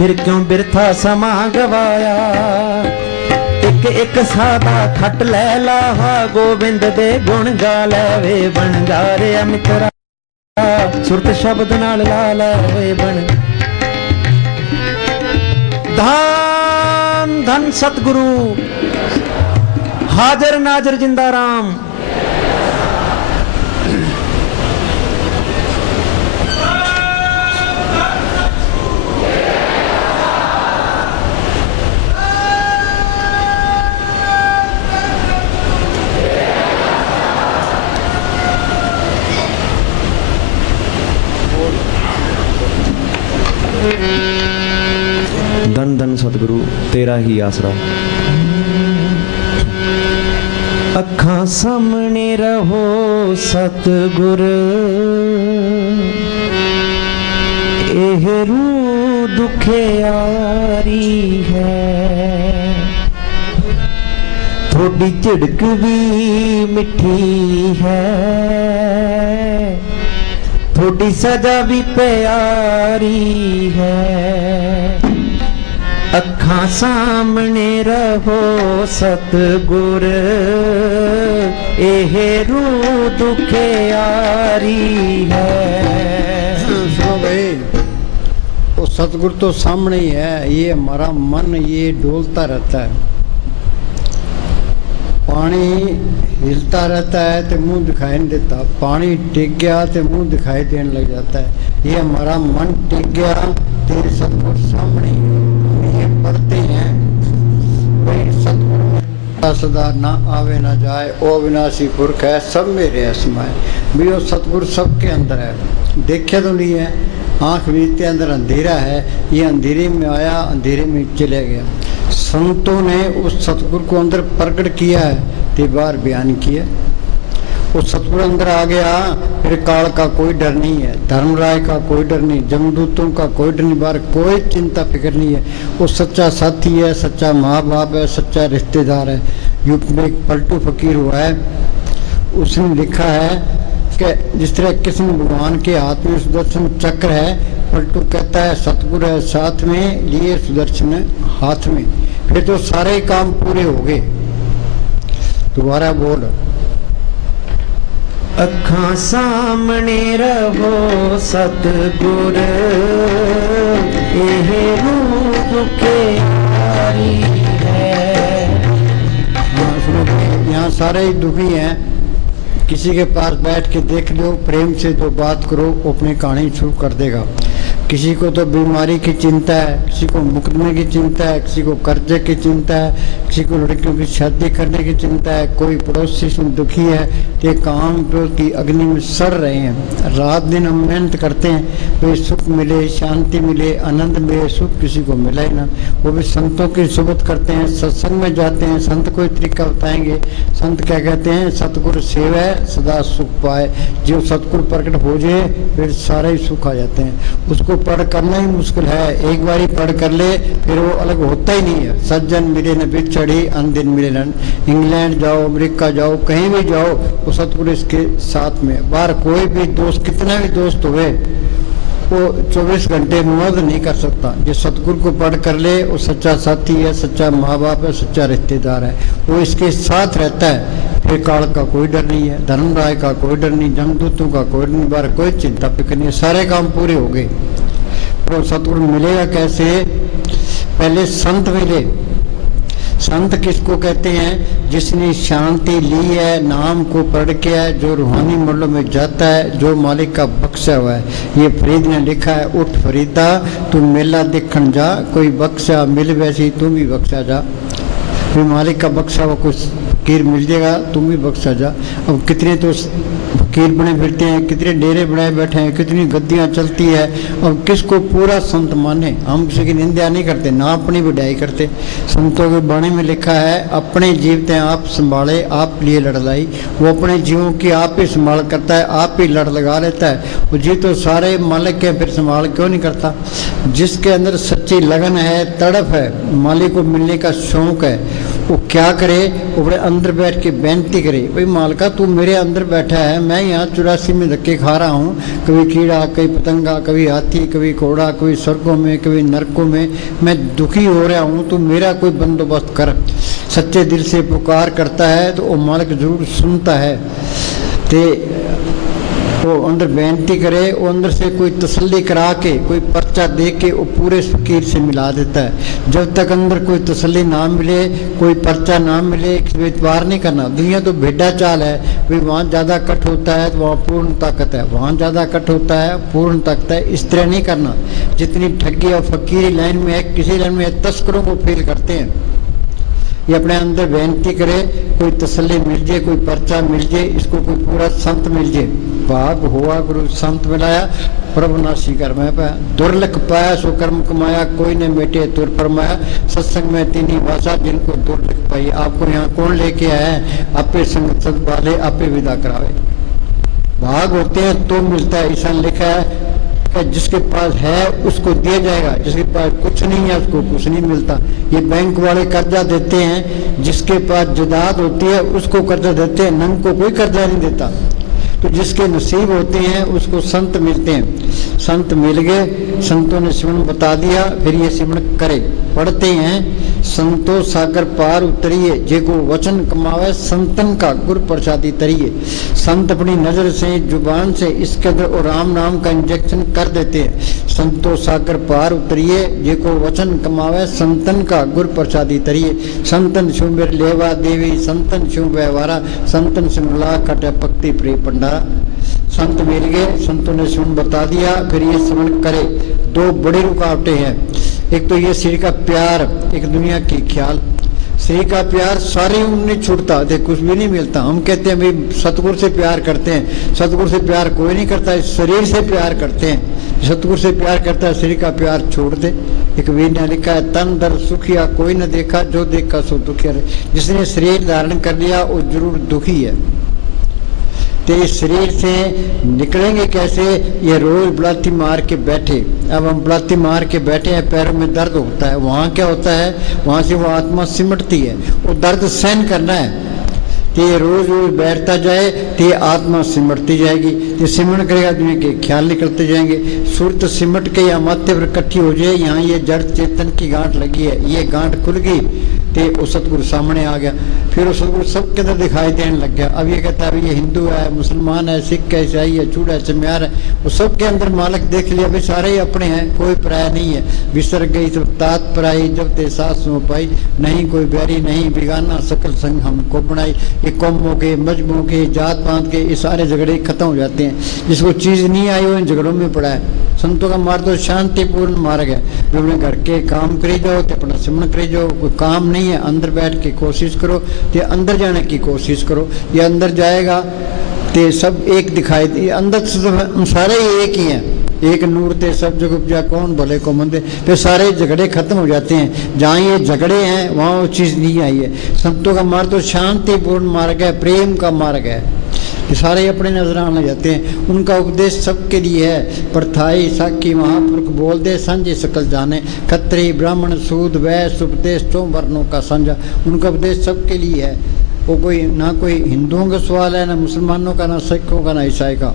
फिर क्यों बिरथा समा गवाया। एक एक सादा खट लै लाहा, गोबिंद दे गुण गा लै बन जा रे मित्रा, सुरत शब्द नाल ला लै बन। धन धन सतगुरु हाजर नाजर जिंदा राम। धन धन सतगुरु तेरा ही आसरा। अखां सामने रहो सतगुर, एह रूह दुखियारी है। थोड़ी झिड़क भी मिठी है, थोड़ी सजा भी प्यारी है। अखां सामने रहो सतगुर, एह रूह दुखियारी है। सुनो भाई, वो सतगुर तो सामने ही है, ये हमारा मन ये डोलता रहता है। पानी हिलता रहता है तो मुंह दिखाई नहीं देता, पानी टिक गया तो मुंह दिखाई देने लग जाता है। ये हमारा मन टिक गया, तेरे सतगुर सामने ये पढ़ते हैं। सतगुर सदा ना आवे ना जाए, ओ अविनाशी पुरख है, सब मेरे है समाए। भी वो सतगुर सबके अंदर है, देखे तो नहीं है, आँख बीतते अंदर अंधेरा है, ये अंधेरे में आया अंधेरे में चले गया। संतों ने उस सतगुरु को अंदर प्रकट किया है, ते बार बयान किया। वो सतगुरु अंदर आ गया, फिर काल का कोई डर नहीं है, धर्मराय का कोई डर नहीं, जमदूतों का कोई डर नहीं, बार कोई चिंता फिक्र नहीं है। वो सच्चा साथी है, सच्चा माँ बाप है, सच्चा रिश्तेदार है। यूपी में एक पलटू फकीर हुआ है, उसने लिखा है कि जिस तरह कृष्ण भगवान के हाथ में सुदर्शन चक्र है, पलटू कहता है सतगुरु है साथ में, लिए सुदर्शन हाथ में, फिर तो सारे काम पूरे हो गए। दोबारा बोल। अखां सामने रहो सतगुर, एह रूह दुखियारी है। हाँ सुनो, यहाँ सारे ही दुखी हैं। किसी के पास बैठ के देख लो, प्रेम से तो बात करो, अपनी कहानी शुरू कर देगा। किसी को तो बीमारी की चिंता है, किसी को मुकदमे की चिंता है, किसी को कर्जे की चिंता है, किसी को लड़कियों की शादी करने की चिंता है, कोई पड़ोसी से दुखी है, ये काम की अग्नि में सड़ रहे हैं। रात दिन हम मेहनत करते हैं, कोई सुख मिले, शांति मिले, आनंद मिले, सुख किसी को मिला ही ना। वो भी संतों की सुबत करते हैं, सत्संग में जाते हैं, संत कोई तरीका बताएंगे। संत क्या कहते हैं, सतगुरु सेवा सदा सुख पाए। जो सतगुरु प्रकट हो जाए फिर सारे ही सुख आ जाते हैं। उसको पढ़ करना ही मुश्किल है, एक बार ही पढ़ कर ले फिर वो अलग होता ही नहीं है। सज्जन मिले न बिछड़ी, अनदिन मिले न। इंग्लैंड जाओ, अमेरिका जाओ, कहीं भी जाओ, वो सतगुरु इसके साथ में। बाहर कोई भी दोस्त, कितना भी दोस्त हुए, वो 24 घंटे मदद नहीं कर सकता। जो सतगुरु को पढ़ कर ले, वो सच्चा साथी है, सच्चा माँ बाप है, सच्चा रिश्तेदार है, वो इसके साथ रहता है। फिर काल का कोई डर नहीं है, धर्मराय का कोई डर नहीं, जमदूतों का कोई नहीं, बार कोई चिंता फिक्र नहीं, सारे काम पूरे हो गए। तो सतगुरु मिलेगा कैसे? पहले संत मिले। संत किसको कहते हैं? जिसने शांति ली है, नाम को पढ़ के है, जो रूहानी मरलों में जाता है, जो मालिक का बख्शा हुआ है। ये फरीद ने लिखा है, उठ फरीदा तू मेला देखन जा, कोई बख्शा मिल वैसी तू भी बख्शा जा। फिर मालिक का बख्शा हुआ कुछ फकीर मिल जाएगा, तुम भी बख्शा जा। अब कितने तो फकीर बने फिरते हैं, कितने डेरे बनाए बैठे हैं, कितनी गद्दियाँ चलती है। अब किसको पूरा संत माने? हम किसी की निंदा नहीं करते, ना अपनी बढ़ाई करते। संतों के बाणी में लिखा है, अपने जीवते आप संभाले, आप लिए लड़ लाई। वो अपने जीवों की आप ही संभाल करता है, आप ही लड़ लगा लेता है। वो जी तो सारे मालिक के, फिर संभाल क्यों नहीं करता? जिसके अंदर सच्ची लगन है, तड़प है, मालिक को मिलने का शौक है, वो क्या करे, वो अपने अंदर बैठ के बेनती करे, भाई मालका तू मेरे अंदर बैठा है, मैं यहाँ 84 में धक्के खा रहा हूँ, कभी कीड़ा, कभी पतंगा, कभी हाथी, कभी घोड़ा, कभी स्वर्गों में, कभी नरकों में, मैं दुखी हो रहा हूँ, तू मेरा कोई बंदोबस्त कर। सच्चे दिल से पुकार करता है तो वो मालिक जरूर सुनता है। ते वो अंदर बेनती करे, वो अंदर से कोई तसल्ली करा के, कोई पर्चा दे के वो पूरे फकीर से मिला देता है। जब तक अंदर कोई तसल्ली ना मिले, कोई पर्चा ना मिले, इतवार नहीं करना। दुनिया तो भेड़ा चाल है, भाई वहाँ ज़्यादा कट होता है तो वहाँ पूर्ण ताकत है, वहाँ ज़्यादा कट होता है पूर्ण ताकत है। इस तरह नहीं करना। जितनी ठगी और फकीरी लाइन में है, किसी लाइन में तस्करों को फेल करते हैं। ये अपने अंदर बेनती करे, कोई तसल्ली मिल जाए, कोई पर्चा मिल जाए, इसको कोई पूरा संत मिल जाए। भाग हुआ गुरु संत मिलाया, प्रभु नासी कर मैं पाया। दुर्लख पाया सो कर्म कमाया, कोई ने मेटे तुर फरमाया। सत्संग में तीनी भाषा जिनको दुर्लख पाई। आपको यहाँ कौन लेके आया है? आपे संगत सद वाले आपे विदा करावे। भाग होते हैं तो मिलता है। ईसा लिखा है कि जिसके पास है उसको दिया जाएगा, जिसके पास कुछ नहीं है उसको कुछ नहीं मिलता। ये बैंक वाले कर्जा देते हैं, जिसके पास जायदाद होती है उसको कर्जा देते हैं, नंग को कोई कर्जा नहीं देता। तो जिसके नसीब होते हैं उसको संत मिलते हैं। संत मिल गए, संतों ने सिमरन बता दिया, फिर ये सिमरन करे। पढ़ते हैं संतो सागर पार उतरिए, जेको वचन कमावे संतन का गुरु प्रसादी तरिए। संत अपनी नजर से, जुबान से इसके अंदर और राम नाम का इंजेक्शन कर देते हैं। संतो सागर पार उतरिए, जेको वचन कमावे संतन का गुरु प्रसादी तरिए। संतन छू मेरे लेवा देवी, संतन छू व्यवहारा, संतन से मिला कटे पक्ति प्रिय पंडारा। संत मिल गए, संतों ने सुन बता दिया, फिर ये श्रवण करे। दो बड़ी रुकावटें हैं, एक तो ये श्री का प्यार, एक दुनिया की ख्याल। श्री का प्यार सारी उम्र नहीं छूटता, देख कुछ भी नहीं मिलता। हम कहते हैं भाई सतगुरु से प्यार करते हैं, सतगुरु से प्यार कोई नहीं करता, इस शरीर से प्यार करते हैं। सतगुरु से प्यार करता है, श्री का प्यार छोड़ दे। एक वीर ने लिखा है, तन दर सुखिया कोई न देखा, जो देखा सो दुखिया रहे। जिसने शरीर धारण कर लिया वो जरूर दुखी है। तो इस शरीर से निकलेंगे कैसे? ये रोज ब्लाती मार के बैठे। अब हम ब्लाती मार के बैठे हैं, पैरों में दर्द होता है, वहाँ क्या होता है? वहाँ से वो आत्मा सिमटती है, वो दर्द सहन करना है। तो ये रोज रोज बैठता जाए तो ये आत्मा सिमटती जाएगी। ये सिमट करेगा, दुनिया के ख्याल निकलते जाएंगे। सुरत सिमट के या माथे पर इकट्ठी हो जाए, यहाँ ये जड़ चेतन की गांठ लगी है, ये गांठ खुल गई तो वो सतगुरु सामने आ गया। फिर वो सतगुरु सबके अंदर दिखाई देने लग गया। अब ये कहता है ये हिंदू है, मुसलमान है, सिख है, ईसाई है, चूड़ा है, चम्यार है, वो सबके अंदर मालिक देख लिया भाई सारे ही अपने हैं, कोई पराया नहीं है। बिसर गई तो तात पराई, जब ते सास हो पाई, नहीं कोई बैरी नहीं बिगाना, सकल संग हमको बनाई। ये कौमों के, मजहबों के, जात पात के, ये सारे झगड़े खत्म हो जाते हैं। जिसको चीज़ नहीं आई वो इन झगड़ों में पड़ा है। संतों का मार्ग तो शांतिपूर्ण मार्ग है। जो अपने घर के काम करी जाओ तो अपना सिमरन करी जाओ। कोई काम नहीं है, अंदर बैठ के कोशिश करो, तो अंदर जाने की कोशिश करो। ये अंदर जाएगा तो सब एक दिखाई दे। अंदर तो सारे एक ही हैं, एक नूर ते सब जग उपजा, कौन भले को मंदे। फिर सारे झगड़े खत्म हो जाते हैं। जहाँ ये झगड़े हैं वहाँ वो चीज़ नहीं आई है। संतों का मार्ग तो शांतिपूर्ण मार्ग है, प्रेम का मार्ग है। ये सारे अपने नजर आने जाते हैं। उनका उपदेश सबके लिए है। प्रथाई साखी महापुरुष बोल दे, संजय सकल जाने, खत्री ब्राह्मण सूद वैश्य उपदेश चौ वर्णों का संजा। उनका उपदेश सबके लिए है। वो कोई ना कोई हिंदुओं का सवाल है, ना मुसलमानों का, ना सिखों का, ना ईसाई का।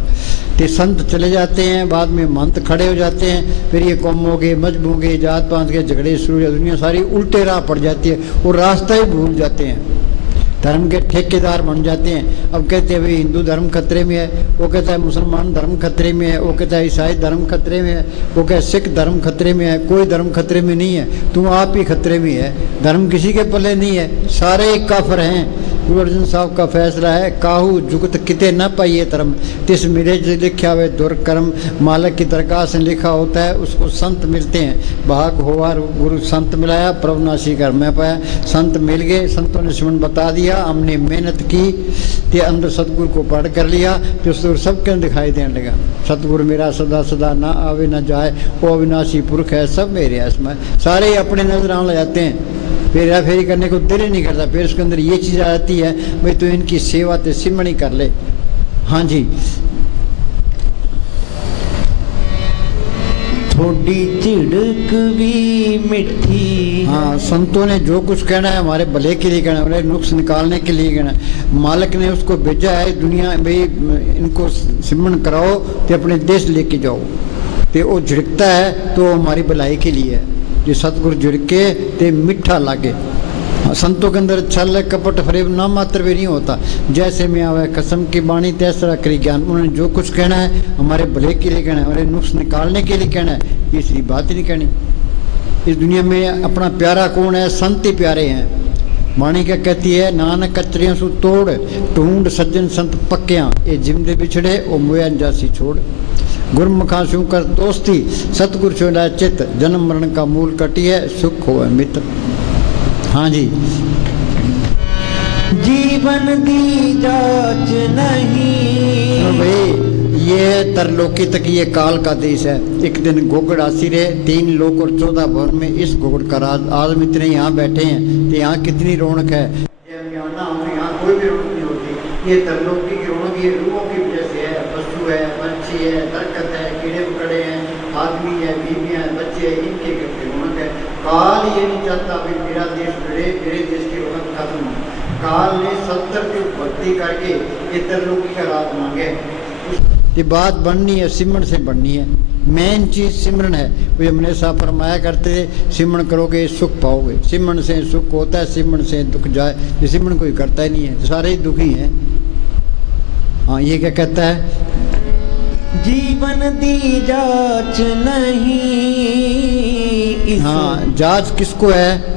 तो संत चले जाते हैं, बाद में महंत खड़े हो जाते हैं। फिर ये कौमों के, मजहबों के, जात पात के झगड़े शुरू, दुनिया सारी उल्टे राह पड़ जाती है। वो रास्ता ही भूल जाते हैं, धर्म के ठेकेदार बन जाते हैं। अब कहते हैं भाई हिंदू धर्म खतरे में है, वो कहता है मुसलमान धर्म खतरे में है, वो कहता है ईसाई धर्म खतरे में है, वो कहता है सिख धर्म खतरे में है। कोई धर्म खतरे में नहीं है, तुम आप ही खतरे में है। धर्म किसी के पल्ले नहीं है, सारे एक काफर हैं। गुरु अर्जुन साहब का फैसला है, काहू जुगत किते न पाइए धर्म, तिस मिले जो लिखा हुए दुर्कर्म। मालिक की दरगाह से लिखा होता है, उसको संत मिलते हैं। भाग हुआ गुरु संत मिलाया, प्रभुनाशी कर मैं पाया। संत मिल गए, संतों ने सिमरन बता दिया, हमने मेहनत की, ते अंदर सतगुरु को पढ़ कर लिया, तो सतगुरु सबके अंदर दिखाई देने लगा। सतगुरु मेरा सदा सदा ना आवे ना जाए, वो अविनाशी पुरख है, सब मेरे है। इसमें सारे अपने नजर आने लग जाते हैं। फेरा फेरी करने को दिल ही नहीं करता। फिर उसके अंदर ये चीज़ आ जाती है, भाई तो इनकी सेवा तो सिमरन ही कर ले। हाँ जी, थोड़ी झिड़क भी मिठी। हाँ, संतों ने जो कुछ कहना है हमारे भले के लिए कहना है, हमारे नुक्स निकालने के लिए कहना है। मालिक ने उसको भेजा है दुनिया भाई इनको सिमरन कराओ तो अपने देश लेके जाओ, तो वो झिड़कता है तो हमारी भलाई के लिए है। जो सतगुरु झिड़के ते मीठा लागे। संतों के अंदर छल कपट फरेब ना मात्र भी नहीं होता। जैसे में आवे कसम की बाणी तैसरा करी ज्ञान। उन्होंने जो कुछ कहना है हमारे भले के लिए कहना है, हमारे नुक्स निकालने के लिए कहना है, तीसरी बात ही नहीं कहनी। इस दुनिया में अपना प्यारा कौन है? संत ही प्यारे हैं। वाणी क्या कहती है? नानक कचरियां सु तोड़ ढूंढ सज्जन संत पक्कियां, ये जिमदे बिछड़े ओ मोया जासी छोड़। गुरमुखा सु कर दोस्ती सतगुरु छोड़ा चित, जन्म मरण का मूल कटी है सुख हो मित्र। हाँ जी, जीवन दी जांच नहीं। तो भाई ये तरलोकी तक ये काल का देश है। एक दिन गोगड़ आसी रहे, 3 लोक और 14 भवन में इस गोगड़ का राज। आज इतने यहाँ बैठे हैं तो यहाँ कितनी रौनक है। यहाँ कोई भी रौनक नहीं होती। ये तरलोकी की रौनक ये रूहों की वजह से है। पशु है, पंछी है, दरखत है, कीड़े मकड़े हैं, आदमी है, बीवियाँ हैं, बच्चे हैं, इनके घर की रौनक है। काल ये नहीं चाहता भाई मेरा देश बढ़े, मेरे देश की रौनक खत्म हो। काल ने 70 की भक्ति करके ये तरलोकी का राज मांगे। ये बात बननी है, सिमरन से बननी है। मेन चीज सिमरन है। वे हमने साहब फरमाया करते थे सिमरन करोगे सुख पाओगे। सिमरन से सुख होता है, सिमरन से दुख जाए। ये सिमरन कोई करता ही नहीं है तो सारे ही दुखी हैं। हाँ, ये क्या कहता है? जीवन दी जांच नहीं। हाँ, जांच किसको है?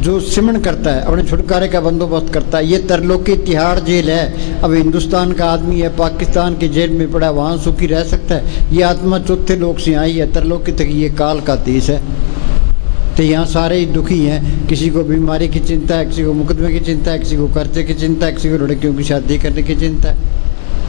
जो सिमरन करता है, अपने छुटकारे का बंदोबस्त करता है। ये तरलोकी तिहाड़ जेल है। अब हिंदुस्तान का आदमी है, पाकिस्तान की जेल में पड़ा, वहाँ सुखी रह सकता है? ये आत्मा चौथे लोक से आई है। तरलोकी तक ये काल का देश है। तो यहाँ सारे ही दुखी हैं। किसी को बीमारी की चिंता है, किसी को मुकदमे की चिंता है, किसी को कर्जे की चिंता है, किसी को लड़कियों की शादी करने की चिंता है।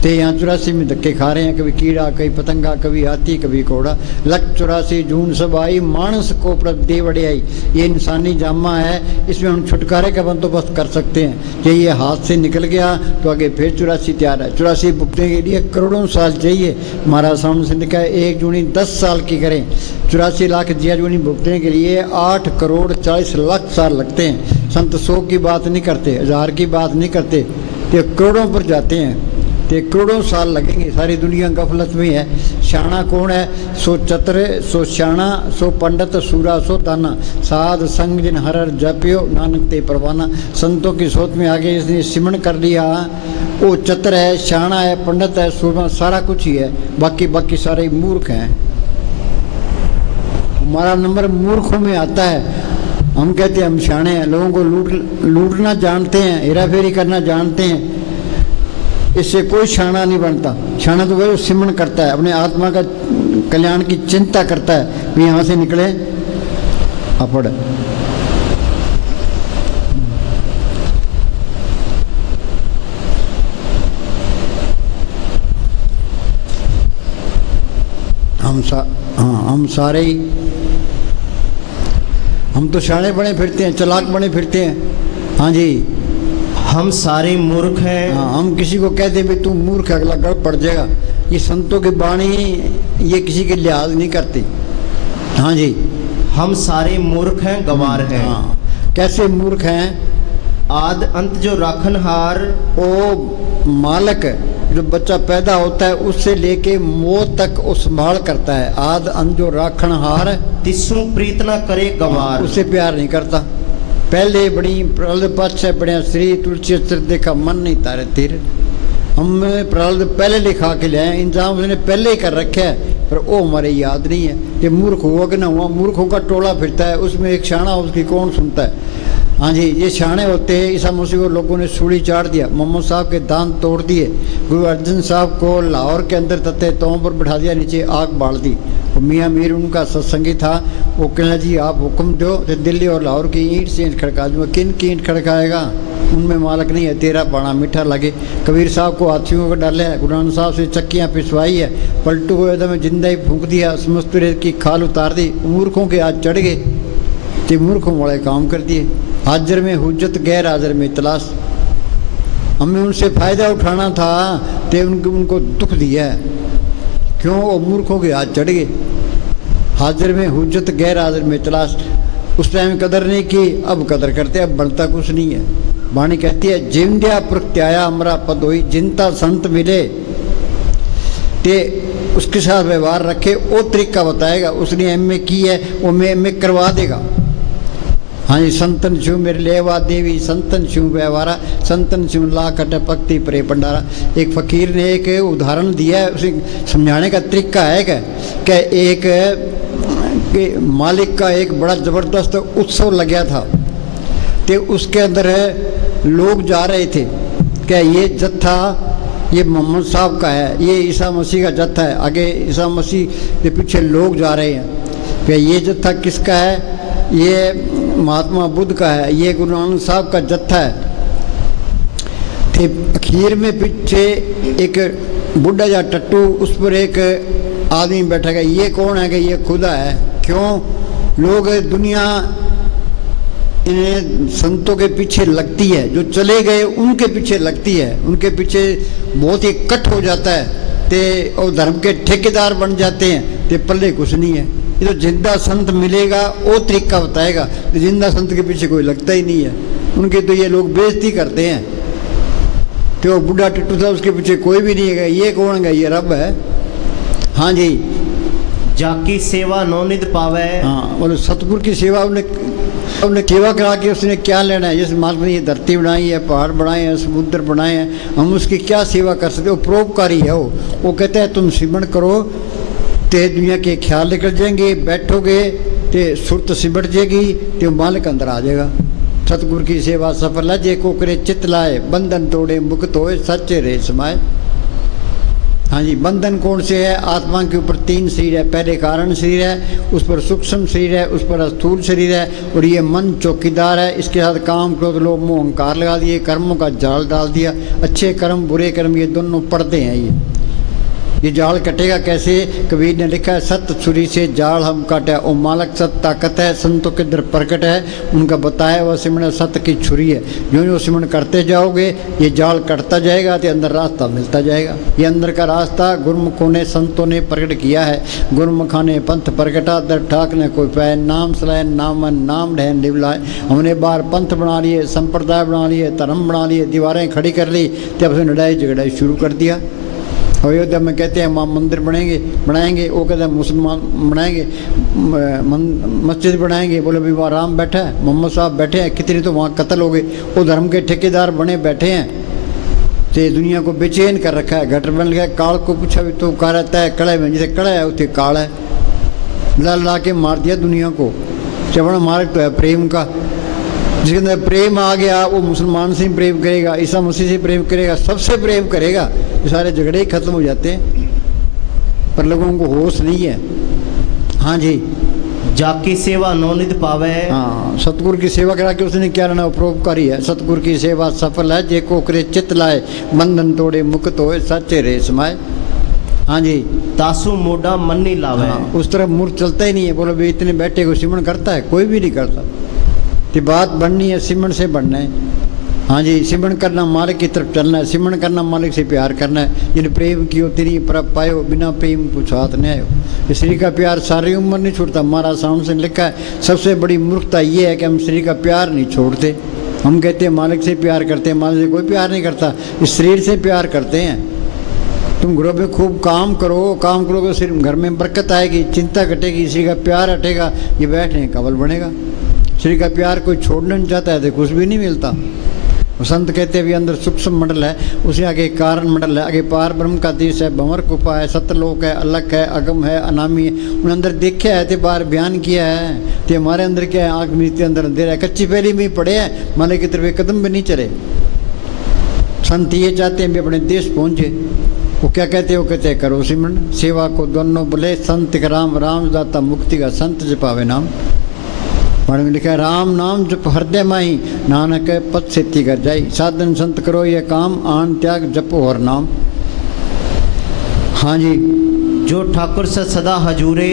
तो यहाँ 84 में धक्के खा रहे हैं। कभी कीड़ा, कभी पतंगा, कभी हाथी, कभी घोड़ा। लख 84 जून सब आई, मानस को प्रभ दे बड़े आई। ये इंसानी जामा है, इसमें हम छुटकारे का बंदोबस्त कर सकते हैं। कि ये हाथ से निकल गया तो आगे फिर 84 तैयार है। 84 भुगतने के लिए करोड़ों साल चाहिए। महाराज सामने से लिखा है 1 जूनी 10 साल की करें। 84 लाख जिया जूनी भुगतने के लिए 8 करोड़ 40 लाख साल लगते हैं। संत 100 की बात नहीं करते, 1000 की बात नहीं करते, तो करोड़ों पर जाते हैं। तो करोड़ों साल लगेंगे। सारी दुनिया गफलत में है। शाना कौन है? सो चतुर, सो शाना, सो पंडित, सूरा, सो ताना। साध संग जिन हर जपियो, नानक ते परवाना। संतों की सोच में आगे इसने सिमरन कर लिया। वो चतुर है, शाना है, पंडित है, सूरमा, सारा कुछ ही है। बाकी सारे मूर्ख हैं। हमारा नंबर मूर्खों में आता है। हम कहते हैं हम शाने हैं, लोगों को लूटना जानते हैं, हेरा फेरी करना जानते हैं। इससे कोई शाना नहीं बनता। शाना तो वही सिमरन करता है, अपने आत्मा का कल्याण की चिंता करता है भी यहाँ से निकले अपड़। हम सारे ही हम तो शाने बने फिरते हैं, चलाक बने फिरते हैं। हाँ जी, हम सारे मूर्ख हैं। हाँ, हम किसी को कहते भी तू मूर्ख है, अगला गड़ पड़ जाएगा। ये संतों की वाणी ये किसी के लिहाज नहीं करती। हाँ जी, हम सारे मूर्ख हैं, गंवार हैं। हाँ, कैसे मूर्ख हैं? आद अंत जो राखनहार, ओ मालक जो बच्चा पैदा होता है उससे लेके मौत तक वो संभाल करता है। आद अंत जो राखनहार, तिस्सु प्रीत न करे गंवार, उससे प्यार नहीं करता। पहले बड़ी प्रहलाद पातशाह बढ़िया श्री तुलसी अक्षर देखा मन नहीं तारे तीर। हम प्रहलाद पहले लिखा के लाए, इंतजाम उसने पहले ही कर रखा है, पर वो हमारे याद नहीं है। ये मूर्ख हुआ कि ना हुआ, मूर्खों का टोला फिरता है, उसमें एक शाना उसकी कौन सुनता है। हाँ जी, ये शाने होते हैं। ईसा मसीह को लोगों ने सूली चाड़ दिया, मोहम्मद साहब के दांत तोड़ दिए, गुरु अर्जन साहब को लाहौर के अंदर तथे तों पर बिठा दिया, नीचे आग बाल दी। और मियाँ मीर उनका सत्संगी था, वो कहना जी आप हुक्म दो तो दिल्ली और लाहौर की ईंट से ईंट खड़का दूँगा। किन की ईंट खड़काएगा? उनमें मालक नहीं है, तेरा बाणा मीठा लगे। कबीर साहब को हाथियों को डाले है, गुरु नानक साहब से चक्कियाँ पिसवाई है, पलटू को एकदम जिंदा ही फूंक दिया, समस्त रेत की खाल उतार दी। मूर्खों के आज चढ़ गए, तो मूर्खों वाले काम कर दिए। हाजिर में हुज्जत, गैर हाजिर में तलाश। हमें उनसे फ़ायदा उठाना था तो उनको दुख दिया है। क्यों? वो मूर्खों के हाथ चढ़ गए। हाजिर में हुज्जत गैर हाजिर में तलाश। उस टाइम कदर नहीं की, अब कदर करते, अब बनता कुछ नहीं है। वाणी कहती है जिंद्या प्रत्याया अमरा पद होई, जिनता संत मिले ते उसके साथ व्यवहार रखे, वो तरीका बताएगा। उसने एमए की है वो मैं एमए करवा देगा। हाँ जी, संतन छू मेरे लेवा देवी, संतन छू व्यवहारा, संतन छू ला कट पक्ति प्रे भंडारा। एक फकीर ने एक उदाहरण दिया है, उसे समझाने का तरीका है कि एक के मालिक का एक बड़ा ज़बरदस्त उत्सव लग गया था, तो उसके अंदर लोग जा रहे थे कि ये जत्था ये मोहम्मद साहब का है, ये ईसा मसीह का जत्था है। आगे ईसा मसीह के पीछे लोग जा रहे हैं कि ये जत्था किसका है, ये महात्मा बुद्ध का है, ये गुरु नानक साहब का जत्था है। थे अखीर में पीछे एक बुढ़ा या टट्टू, उस पर एक आदमी बैठा है, ये कौन है कि ये खुदा है। क्यों लोग दुनिया इन्हें संतों के पीछे लगती है, जो चले गए उनके पीछे लगती है, उनके पीछे बहुत ही कट हो जाता है ते और धर्म के ठेकेदार बन जाते हैं, ते पल्ले कुछ नहीं है। ये तो जिंदा संत मिलेगा वो तरीका बताएगा, तो जिंदा संत के पीछे कोई लगता ही नहीं है, उनके तो ये लोग बेइज्जती करते हैं। तो वो बुढ़ा टिट्टू था, उसके पीछे कोई भी नहीं है, ये कौन है, ये रब है। हाँ जी, जाकी सेवा नौनिध पावे। हाँ, बोले सतगुरु की सेवा उन्हें सेवा करा के उसने क्या लेना है। जैसे मालिक ने ये धरती बनाई है, पहाड़ बनाए हैं, समुद्र बनाए हैं, हम उसकी क्या सेवा कर सकते। वो परोपकारी है। वो कहते हैं तुम सिमरण करो ते दुनिया के ख्याल निकल जाएंगे, बैठोगे ते सुरत सिमट जाएगी, तो मालिक अंदर आ जाएगा। सतगुरु की सेवा सफल है, जे को करे चित लाए, बंधन तोड़े मुक्त होए, सच्चे रे समाए। हाँ जी, बंधन कौन से है, आत्मा के ऊपर 3 शरीर है। पहले कारण शरीर है, उस पर सूक्ष्म शरीर है, उस पर स्थूल शरीर है, और ये मन चौकीदार है। इसके साथ काम क्रोध लोभ मोह अहंकार लगा दिए, कर्मों का जाल डाल दिया। अच्छे कर्म बुरे कर्म ये दोनों पर्दे हैं। ये जाल कटेगा कैसे, कबीर ने लिखा है सत छुरी से जाल हम काटा, ओ मालक सत ताकत है, संतों के दर प्रकट है, उनका बताया वह सिमरण सत्य की छुरी है। जो जो सिमरण करते जाओगे ये जाल कटता जाएगा, तो अंदर रास्ता मिलता जाएगा। ये अंदर का रास्ता गुरमुखों ने संतों ने प्रकट किया है। गुरमुखा ने पंथ प्रकटा, दर ठाक ने कोई पाए, नाम सलाए नाम नाम ढहन निवलाए। हमने बार पंथ बना लिए, संप्रदाय बना लिए, धर्म बना लिए, दीवारें खड़ी कर ली, तब से लड़ाई झगड़ाई शुरू कर दिया। अयोध्या में कहते हैं माँ मंदिर बनाएंगे, वो कहते हैं मुसलमान बनाएंगे, मस्जिद बनाएंगे। बोले भी वहाँ राम बैठा है, मोहम्मद साहब बैठे हैं, कितने तो वहाँ कत्ल हो गए। वो धर्म के ठेकेदार बने बैठे हैं, तो दुनिया को बेचैन कर रखा है। गटर बन गया। काल को पूछा भी तो कहा रहता है कड़े में, जैसे कड़ा है उसे काल है। ला के मार दिया दुनिया को। चवण मार्ग तो है प्रेम का, जिसके अंदर प्रेम आ गया वो मुसलमान से प्रेम करेगा, ईसा मसीह से प्रेम करेगा, सबसे प्रेम करेगा। ये सारे झगड़े ही खत्म हो जाते हैं, पर लोगों को होश नहीं है। हाँ जी, जाकी सेवा नौनिध पावे। हाँ, सतगुरु की सेवा करा के उसने क्या लेना, परोपकारी है। सतगुरु की सेवा सफल है, जे को करे चित लाए, बंधन तोड़े मुक्त होए, सच्चे रे समाए। हाँ जी, तासु मोडा मन नहीं लावे। हाँ, उस तरफ मुड़ चलता ही नहीं है। बोलो भाई इतने बैठे को सिमरण करता है, कोई भी नहीं करता। तो बात बननी है, सिमरण से बनना है। हाँ जी, सिमरण करना मालिक की तरफ चलना है, सिमरण करना मालिक से प्यार करना है। जिन प्रेम कियो तेरी परप पायो, बिना प्रेम कुछ हाथ नहीं आयो। श्री का प्यार सारी उम्र नहीं छोड़ता। महाराज साउंड से लिखा है सबसे बड़ी मूर्खता ये है कि हम श्री का प्यार नहीं छोड़ते। हम कहते हैं मालिक से प्यार करते हैं, मालिक से कोई प्यार नहीं करता, इस शरीर से प्यार करते हैं। तुम घरों में खूब काम करोगे, सिर्फ घर में बरकत आएगी, चिंता घटेगी, श्री का प्यार हटेगा, ये बैठने का काबल बनेगा। श्री का प्यार कोई छोड़ना नहीं चाहता है तो कुछ भी नहीं मिलता। संत कहते हैं भी अंदर सूक्ष्म मंडल है, उसे आगे कारण मंडल है, आगे पार ब्रह्म का देश है, भंवर कुपा है, सत्यलोक है, अलग है, अगम है, अनामी है। उन अंदर देखा है तो बाहर बयान किया है। तो हमारे अंदर क्या है, आँख मीचते अंदर अंधेरा है, कच्ची पहली में ही पड़े हैं, माने की तरफ एक कदम भी नहीं चले। संत ये चाहते हैं भी अपने देश पहुँचे। वो क्या कहते हैं, वो कहते हैं करो सिमरण सेवा को दोनों बोले, संत का राम राम दाता मुक्ति का, संत जपावे नाम। पढ़ में लिखा है राम नाम जप हृदय माही, नानक पद सेती कर जाई। साधन संत करो ये काम, आन त्याग जपो हर नाम। हाँ जी, जो ठाकुर से सदा हजूरे,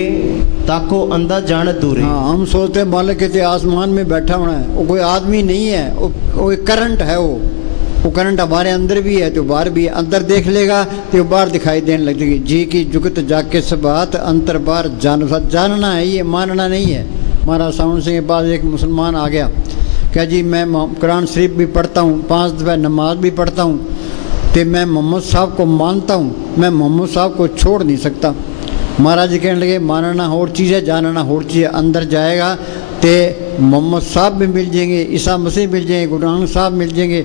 ताको अंधा जान दूरे। हाँ, हम सोचते हैं मालिक कहते आसमान में बैठा होना है, वो कोई आदमी नहीं है, वो एक करंट है। वो वो करंट हमारे अंदर भी है तो बाहर भी है, अंदर देख लेगा तो बाहर दिखाई देने लगेगी। जी की जुगत जाके सब बात अंतर बाहर जानना है, ये मानना नहीं है। महाराज सावन सिंह के पास एक मुसलमान आ गया, क्या जी मैं कुरान शरीफ भी पढ़ता हूँ, 5 दफ़ा नमाज भी पढ़ता हूँ, तो मैं मोहम्मद साहब को मानता हूँ, मैं मोहम्मद साहब को छोड़ नहीं सकता। महाराज जी कहने लगे मानना और चीज़ है, जानना और चीज़ है। अंदर जाएगा तो मोहम्मद साहब भी मिल जाएंगे, ईसा मसीह मिल जाएंगे, गुरु नानक साहब मिल जाएंगे,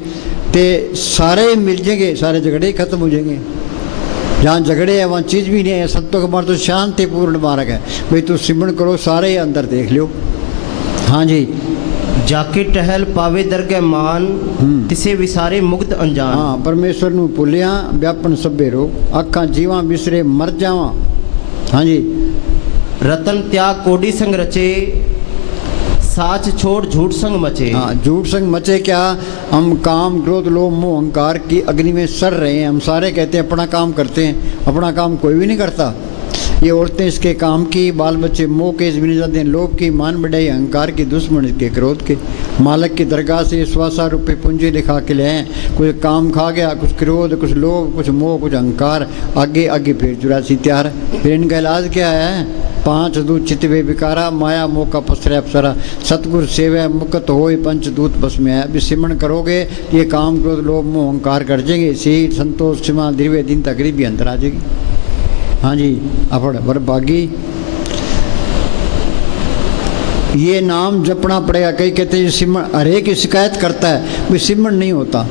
तो सारे मिल जाएंगे, सारे झगड़े खत्म हो जाएंगे। जहाँ झगड़े हैं वहाँ चीज़ भी नहीं है। संतों का मार्ग तो शांतिपूर्ण मार्ग है, भाई तू सिमरन करो, सारे अंदर देख लो। हाँ जी, जाके टहल पावे दरगह मान, तिसे विसारे मुक्त अनजान। हाँ, परमेश्वर नू भुलिया व्यापन सभे रोग, आखा जीवा बिसरे मर जावा। हाँ जी, रतन त्याग कोडी संग रचे, साच छोड़ झूठ संग मचे। हाँ, झूठ संग मचे क्या? हम काम क्रोध लोभ मोह अहंकार की अग्नि में सड़ रहे हैं। हम सारे कहते हैं अपना काम करते हैं, अपना काम कोई भी नहीं करता। ये औरतें इसके काम की, बाल बच्चे मोह के, ज़मीनी जाते हैं लोभ की, मान बढ़ाई अहंकार की, दुश्मन इसके क्रोध के। मालिक की दरगाह से स्वासा रुपये पूंजी लिखा के ले आए, कुछ काम खा गया, कुछ क्रोध, कुछ लोभ, कुछ मोह, कुछ अहंकार, आगे आगे फिर 84 तैयार। फिर इनका इलाज क्या है? 5 दूत चितवे विकारा, माया मोह का पसरे अप्सरा, सतगुरु सेवा मुक्त होए पंचदूत बस में है। अभी सिमरन करोगे ये काम क्रोध लोभ मोह अहंकार कर जाएंगे, सी संतोष सीमा दिव्य दिन तक भी अंदर आ जाएगी। हाँ जी, अपड़ बरबागी ये नाम जपना पड़ेगा। कई कहते हैं सिमरन, हरे की शिकायत करता है भाई सिमरन नहीं होता।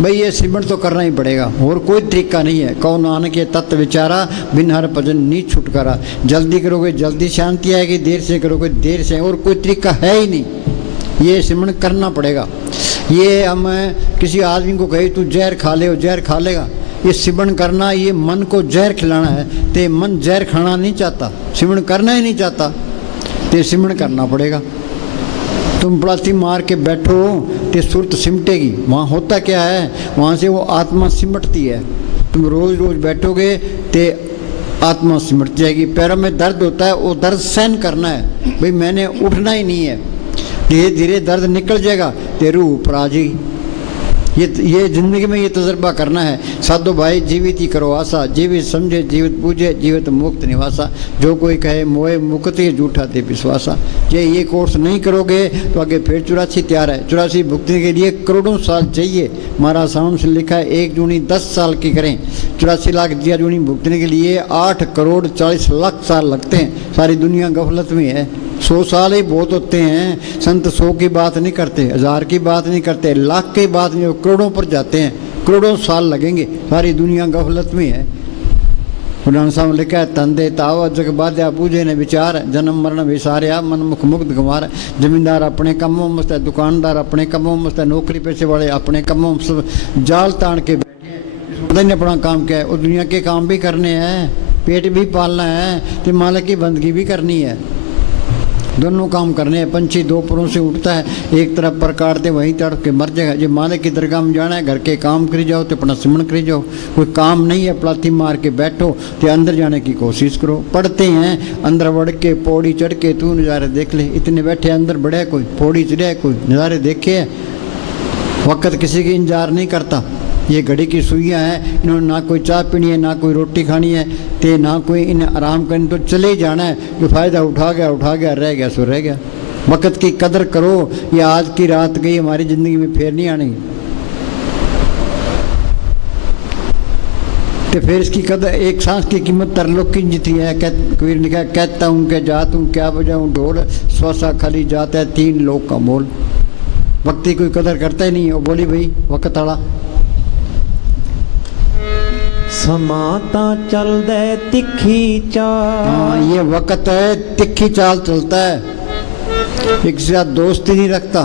भाई ये सिमरन तो करना ही पड़ेगा, और कोई तरीका नहीं है। कौन नानक ये तत्व विचारा, बिन हर भजन नी छुटकारा। जल्दी करोगे जल्दी शांति आएगी, देर से करोगे देर से, और कोई तरीका है ही नहीं। ये सिमरन करना पड़ेगा। ये हम किसी आदमी को कहे तू जहर खा ले, जहर खा लेगा। ये सिमरन करना, ये मन को जहर खिलाना है, तो मन जहर खाना नहीं चाहता, सिमरन करना ही नहीं चाहता, तो सिमरन करना पड़ेगा। तुम प्लास्टिक मार के बैठो तो सुरत सिमटेगी। वहाँ होता क्या है, वहाँ से वो आत्मा सिमटती है। तुम रोज़ रोज़ बैठोगे तो आत्मा सिमट जाएगी। पैरों में दर्द होता है, वो दर्द सहन करना है, भाई मैंने उठना ही नहीं है। धीरे धीरे दर्द निकल जाएगा तो रूह ऊपर आ जाएगी। ये जिंदगी में ये तजर्बा करना है। साधो भाई जीवित ही करो आशा, जीवित समझे जीवित पूजे, जीवित मुक्त निवासा। जो कोई कहे मोए मुक्ति झूठा ते विश्वासा। ये कोर्स नहीं करोगे तो आगे फिर 84 तैयार है। 84 भुगतने के लिए करोड़ों साल चाहिए। महाराज सावन से लिखा है 1 जूनी 10 साल की करें, 84 लाख दिया जूनी भुगतने के लिए 8 करोड़ 40 लाख साल लगते हैं। सारी दुनिया गफलत में है। 100 साल ही बहुत होते हैं। संत 100 की बात नहीं करते, 1000 की बात नहीं करते, लाख की बात नहीं, करोड़ों पर जाते हैं। करोड़ों साल लगेंगे, सारी दुनिया गफलत में है। पुराण साहब लिखा है तंदे ताव जग बाध्या पूजे ने विचार, जन्म मरण विसारिया मन मुख मुक्त गंवार। जमींदार अपने कमों मस्त है, दुकानदार अपने कमों मस्त है, नौकरी पेशे वाले अपने कमों में जाल तान के बैठे हैं। खुदा ने अपना काम किया है, और दुनिया के काम भी करने हैं, पेट भी पालना है, तो मालिक की बंदगी भी करनी है। दोनों काम करने हैं। पंछी 2 पुरों से उठता है, एक तरफ पर काटते वहीं तड़प के मर जाएगा। जो मालिक की दरगाह में जाना है, घर के काम करी जाओ तो अपना सिमरन करी जाओ। कोई काम नहीं है, प्लाती मार के बैठो तो अंदर जाने की कोशिश करो। पढ़ते हैं अंदर बढ़ के पौड़ी चढ़ के तू नज़ारे देख ले। इतने बैठे अंदर बढ़े, कोई पौड़ी चढ़े, कोई नज़ारे देखे। वक्त किसी की इंतजार नहीं करता। ये घड़ी की सुइयाँ हैं, इन्होंने ना कोई चाय पीनी है, ना कोई रोटी खानी है, तो ना कोई इन्हें आराम करनी, तो चले ही जाना है। जो फ़ायदा उठा गया, रह गया सो रह गया। वक्त की कदर करो। ये आज की रात गई, हमारी ज़िंदगी में फिर नहीं आनी। तो फिर इसकी कदर, एक सांस की कीमत तरलोक की जीती है। कबीर लिखा, कहता हूँ कि जात हूँ क्या बजाऊँ ढोल, स्वासा खाली जाता है 3 लोग का मोल। वक्त की कोई कदर करता ही नहीं है। वो बोली भाई वक्त आड़ा समां तां चलदा तिखी चाल। हाँ, ये वक्त है तिखी चाल चलता है। एक से साथ दोस्ती नहीं रखता,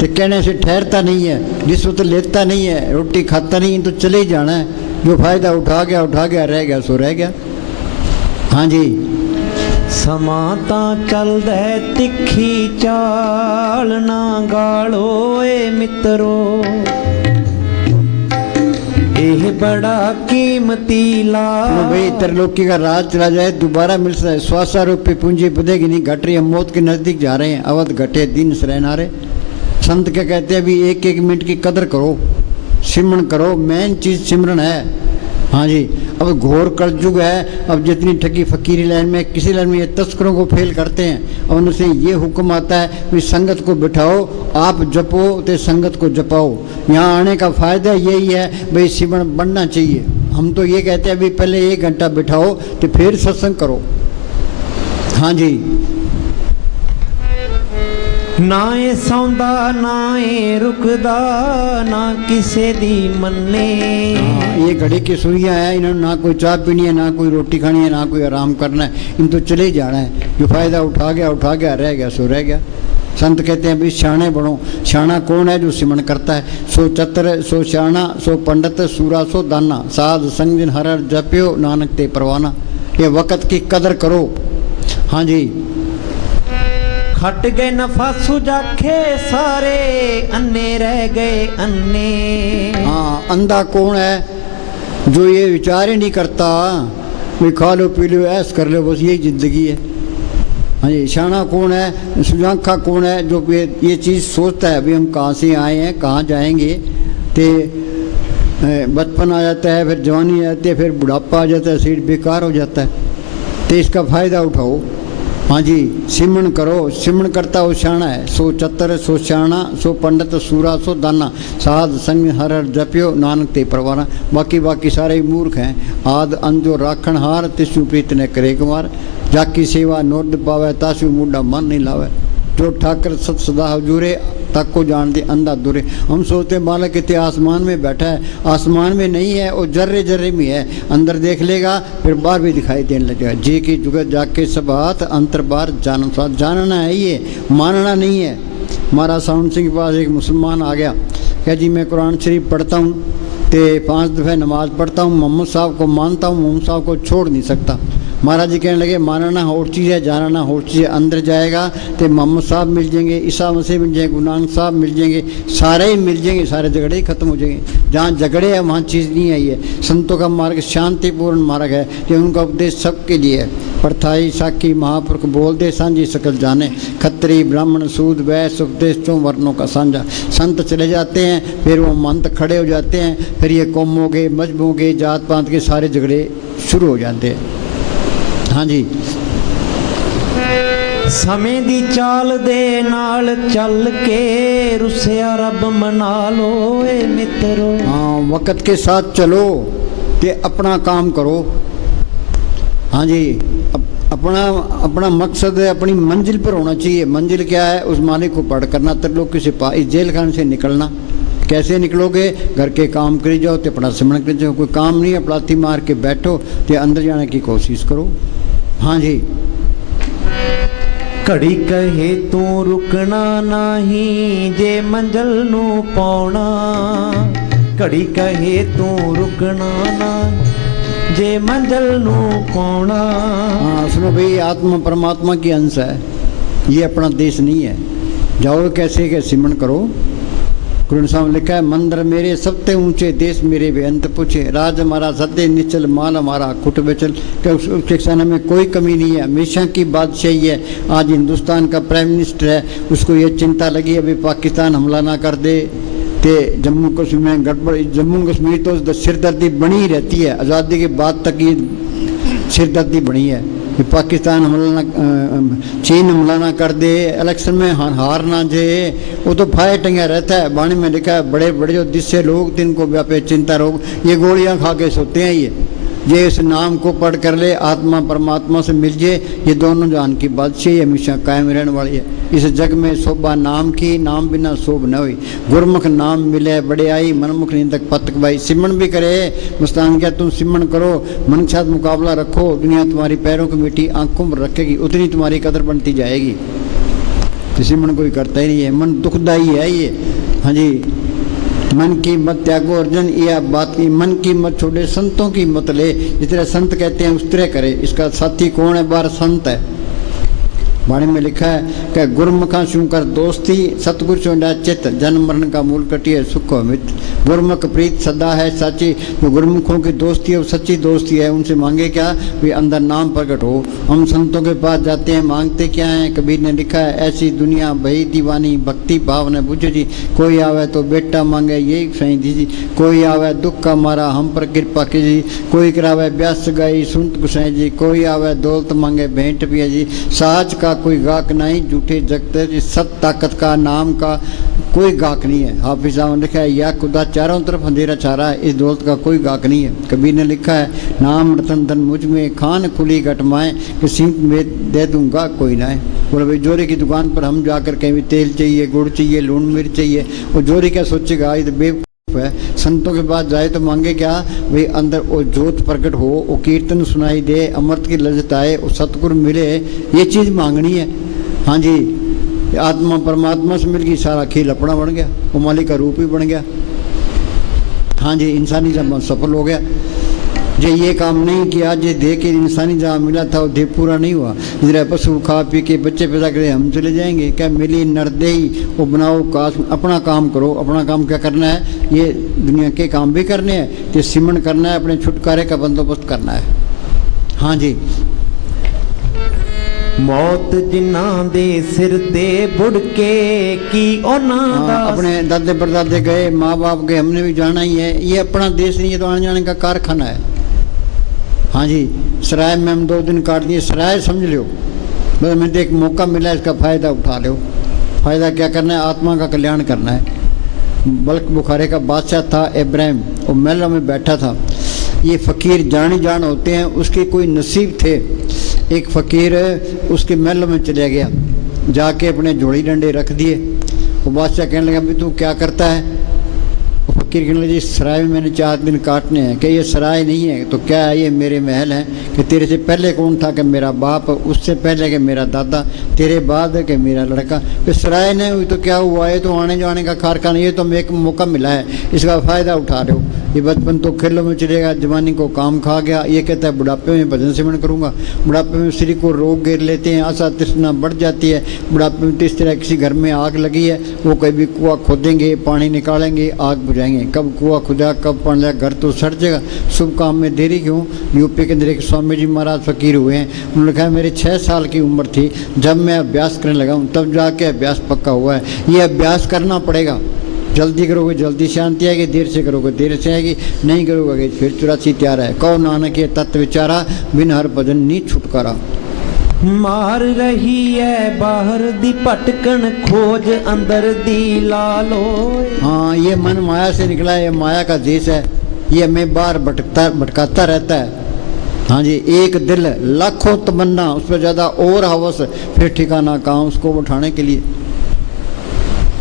तो कहने से ठहरता नहीं है, रिश्वत लेता नहीं है, रोटी खाता नहीं, तो चले ही जाना है। जो फायदा उठा गया, रह गया सो रह गया। हाँ जी, समां तां चलदा तिखी चाल, ना गालो ए मित्रो, ये बड़ा कीमती लाल। भाई त्रिलोकी का राज चला जाए, दोबारा मिल सकता है। स्वासा रूपी पूंजी बधेगी नहीं, घट रही है, मौत के नजदीक जा रहे हैं। अवध घटे दिन सरनारे, संत क्या कहते हैं, अभी एक एक मिनट की कदर करो, सिमरन करो, मेन चीज़ सिमरन है। हाँ जी, अब घोर कलयुग है। अब जितनी ठगी फकीरी लाइन में, किसी लाइन में ये तस्करों को फेल करते हैं और उनसे ये हुक्म आता है कि संगत को बिठाओ, आप जपो तो संगत को जपाओ। यहाँ आने का फ़ायदा यही है भाई, सिमरन बढ़ना चाहिए। हम तो ये कहते हैं अभी पहले 1 घंटा बिठाओ तो फिर सत्संग करो। हाँ जी, ना ए सौंदा ना ए रुकदा ना किसे दी मन्ने। ये घड़ी की सुइयाँ हैं, इन्होंने ना कोई चाय पीनी है, ना कोई रोटी खानी है, ना कोई आराम करना है, इन तो चले ही जाना है। जो फ़ायदा उठा गया, रह गया सो रह गया। संत कहते हैं भी शाणे बनो। शाणा कौन है? जो सिमरन करता है। सो चतर सो शाणा सो पंडित सूरा सो दाना, साध संग जिन हर जप्यो नानक ते परवाना। ये वक़्त की कदर करो। हाँ जी, खट गए नफा सुजाखे सारे, अन्ने रह गए अन्ने। हाँ, अंधा कौन है? जो ये विचार ही नहीं करता, भाई खा लो पी लो ऐश कर लो, बस यही ज़िंदगी है। हाँ जी, शाना कौन है? सुजाखा कौन है? जो ये चीज़ सोचता है अभी हम कहाँ से आए हैं, कहाँ जाएंगे। तो बचपन आ जाता है, फिर जवानी आ जाती है, फिर बुढ़ापा आ जाता है, शरीर बेकार हो जाता है। तो इसका फ़ायदा उठाओ। हाँ जी, सिमरन करो। सिमरन करता हो शाना है। सो चतर सो शाना सो पंडित सूरा सो दाना, साध संग हर हर जप्यो नानक ते परवाना। बाकी सारे ही मूर्ख हैं। आद अंजो राखण हार, तिसु प्रीत ने करे कुमार। जाकी सेवा नोद पावे, तासु मुंडा मन नहीं लावे। जो ठाकर सत सदा हजूरे, तक को जान दे अंधा दूरे। हम सोचते बालक इतने आसमान में बैठा है, आसमान में नहीं है, वो जर्रे जर्रे में है। अंदर देख लेगा फिर बाहर भी दिखाई देने लगेगा। जी की जुगत जाके सब हाथ, अंतर बार जानन साथ। जानना है ये, मानना नहीं है। हमारा साउंड सिंह के पास एक मुसलमान आ गया, क्या जी मैं कुरान शरीफ पढ़ता हूँ, तो 5 दफ़े नमाज़ पढ़ता हूँ, मोहम्मद साहब को मानता हूँ, मोहम्मद साहब को छोड़ नहीं सकता। महाराज जी कहने लगे मानना और चीज़ है, जानना और चीज़ है। अंदर जाएगा तो मोहम्मद साहब मिल जाएंगे, ईसा मसीह मिल जाएंगे, गुरु नानक साहब मिल जाएंगे, सारे ही मिल जाएंगे, सारे झगड़े ही खत्म हो जाएंगे। जहाँ झगड़े हैं वहाँ चीज़ नहीं आई है। संतों का मार्ग शांतिपूर्ण मार्ग है, कि उनका उपदेश सबके लिए है। परथाई साखी महापुरुष बोल दे, सांझी सकल जाने। खत्री ब्राह्मण सूद वैश्य उपदेश 4 वर्णों का साझा। संत चले जाते हैं, फिर वो मंत खड़े हो जाते हैं, फिर ये कौमों के मजहबों के जात पात के सारे झगड़े शुरू हो जाते हैं। हाँ जी, समय दी चाल दे नाल चल के, रुसिया रब मना लो ए मित्रो। हाँ, वक़्त के साथ चलो, ते अपना काम करो। हाँ जी, अपना मकसद है, अपनी मंजिल पर होना चाहिए। मंजिल क्या है? उस मालिक को पढ़ करना, त्रिलोकी से इस जेल खाने से निकलना। कैसे निकलोगे? घर के काम करी जाओ, तो अपना सिमरन कर जाओ। कोई काम नहीं है, पलाथी मार के बैठो, तो अंदर जाने की कोशिश करो। हाँ जी, घड़ी कहे तू रुकना नहीं, जे मंजिल नू पाउना। घड़ी कहे तू रुकना ना, जे मंजिल नू पाउना। हाँ सुनो भाई, आत्मा परमात्मा की अंश है, ये अपना देश नहीं है। जाओ कैसे के सिमरन करो। गुरु साहब लिखा है, मंदिर मेरे सबसे ऊंचे, देश मेरे बेअंत पूछे। राज हमारा सत्य निचल, माल हमारा कुट बेचल। क्या उसके खाने में कोई कमी नहीं है, हमेशा की बादशाही है। आज हिंदुस्तान का प्राइम मिनिस्टर है, उसको ये चिंता लगी अभी पाकिस्तान हमला ना कर दे, ते जम्मू कश्मीर में गड़बड़। जम्मू कश्मीर तो सिरदर्दी बनी रहती है, आज़ादी के बाद तक ये सिरदर्दी बनी है कि पाकिस्तान हमला ना, चीन हमला ना कर दे, इलेक्शन में हार ना जाए। वो तो फायर टंगा रहता है। वाणी में लिखा है, बड़े बड़े जो जिससे लोग जिनको व्यापे चिंता रोग, ये गोलियां खा के सोते हैं। ये इस नाम को पढ़ कर ले, आत्मा परमात्मा से मिल जाए, ये दोनों जान की बादशाही हमेशा कायम रहने वाली है। इस जग में शोभा नाम की, नाम बिना शोभ न हुई। गुरमुख नाम मिले बड़े आई, मनमुख निंदक पतक भाई। सिमरन भी करे मुस्तान, क्या तुम सिमरन करो, मन के साथ मुकाबला रखो, दुनिया तुम्हारी पैरों की मिट्टी आंखों पर रखेगी, उतनी तुम्हारी कदर बनती जाएगी। तो सिमरन कोई करता ही नहीं है, मन दुखदाई है ये। हाँ जी, मन की मत त्यागो अर्जन, यह बात की मन की मत छोड़े, संतों की मत ले। जिस तरह संत कहते हैं उस तरह करे। इसका साथी कौन है? बार संत है। वाणी में लिखा है कि गुरमुखा शू कर दोस्ती सतगुरु चोंडा चित जन्म मरण का मूल कटिए सुख अमित। गुरमुख प्रीत सदा है सच्ची। जो गुरमुखों की दोस्ती है वो सच्ची दोस्ती है। उनसे मांगे क्या, वे अंदर नाम प्रकट हो। हम संतों के पास जाते हैं, मांगते क्या है। कबीर ने लिखा है ऐसी दुनिया भई दीवानी, भक्ति भाव ने बुझ जी। कोई आवे तो बेटा मांगे यही सही दीजी। कोई आवे दुख का मारा हम पर कृपा कीजी। कोई करावे ब्यास गई सुनत गुसाई जी। कोई आवे दौलत मांगे भेंट पिया जी। साज का कोई गाक नहीं, झूठे जगत जी। सत ताकत का नाम का कोई गाक नहीं है। हाफिज साहब ने लिखा है या खुदा चारों तरफ अंधेरा छा रहा है, इस दौलत का कोई गाक नहीं है। कबीर ने लिखा है नाम रतन धन मुझ में, खान खुली घटमाएं कि सींत में दे दूंगा कोई ना है। बोले भाई जोरी की दुकान पर हम जाकर कहीं भी तेल चाहिए, गुड़ चाहिए, लून मिर्च चाहिए, वो जोरी क्या सोचेगा, ये तो बेवकूफ है। संतों के पास जाए तो मांगे क्या, भाई अंदर वो जोत प्रकट हो, वो कीर्तन सुनाई दे, अमृत की लज्जत आए, वो सतगुरु मिले, ये चीज़ मांगनी है। हाँ जी, आत्मा परमात्मा से मिल गई, सारा खेल अपना बन गया, वो मालिक का रूप ही बन गया। हाँ जी, इंसानी जब सफल हो गया। जे ये काम नहीं किया, जे दे के इंसानी जहाँ मिला था वो दे पूरा नहीं हुआ। इधर पशु खा पी के बच्चे पैदा करे हम चले जाएंगे, क्या मिली नरदेही वो बनाओ काश। अपना काम करो। अपना काम क्या करना है, ये दुनिया के काम भी करने हैं, ये सिमरण करना है, अपने छुटकारे का बंदोबस्त करना है। हाँ जी, मौत जिन्ना दे सिर ते बुड़के की ओना दा। अपने दादे परदादे गए, माँ बाप गए, हमने भी जाना ही है। ये अपना देश नहीं है तो आने जाने का कारखाना है। हाँ जी, सराय में हम 2 दिन काट दिए, सराय समझ लो, बस हमें तो एक मौका मिला, इसका फ़ायदा उठा लो। फ़ायदा क्या करना है, आत्मा का कल्याण करना है। बल्क बुखारे का बादशाह था इब्राहिम, वो महल में बैठा था। ये फ़कीर जानी जान होते हैं, उसके कोई नसीब थे। एक फ़कीर उसके महल में चला गया, जाके अपने जोड़ी डंडे रख दिए। वो बादशाह कहने लगा भाई तू क्या करता है। वो फ़कीर कहने लगे सराय में मैंने 4 दिन काटने हैं। कि ये सराय नहीं है तो क्या है, ये मेरे महल हैं। कि तेरे से पहले कौन था, कि मेरा बाप, उससे पहले कि मेरा दादा, तेरे बाद कि मेरा लड़का। फिर सराय नहीं हुई तो क्या हुआ, है तो आने जाने का कारखाना। ये तो हमें एक मौका मिला है, इसका फ़ायदा उठा रहे हो। ये बचपन तो खेलों में चलेगा, जवानी को काम खा गया। ये कहता है बुढ़ापे में भजन सिमरण करूँगा। बुढ़ापे में शरीर को रोग घेर लेते हैं, आशा तृष्णा बढ़ जाती है। बुढ़ापे में तो इस तरह किसी घर में आग लगी है, वो कभी कुआं खोदेंगे, पानी निकालेंगे, आग बुझाएंगे। कब कुआं खुदा कब पानी लगा, घर तो सड़ जाएगा। शुभ काम में देरी क्यों। यूपी के अंदर एक स्वामी जी महाराज फ़कीर हुए हैं, उन्होंने कहा मेरी 6 साल की उम्र थी जब मैं अभ्यास करने लगा हूँ, तब जाके अभ्यास पक्का हुआ है। ये अभ्यास करना पड़ेगा। जल्दी करोगे जल्दी शांति आएगी, देर से करोगे देर से आएगी, नहीं करोगे फिर 84 त्यार है। कहो नानक ये तत्व विचारा, बिन हर भजन नी छुटकारा। मार रही है बाहर दी भटकन, खोज अंदर दी लालो। हाँ, ये मन माया से निकला है, ये माया का देश है। ये हमें बाहर भटकाता रहता है। हाँ जी, एक दिल लाखों तमन्ना, उस पर ज़्यादा और हवस, फिर ठिकाना कहाँ उसको उठाने के लिए।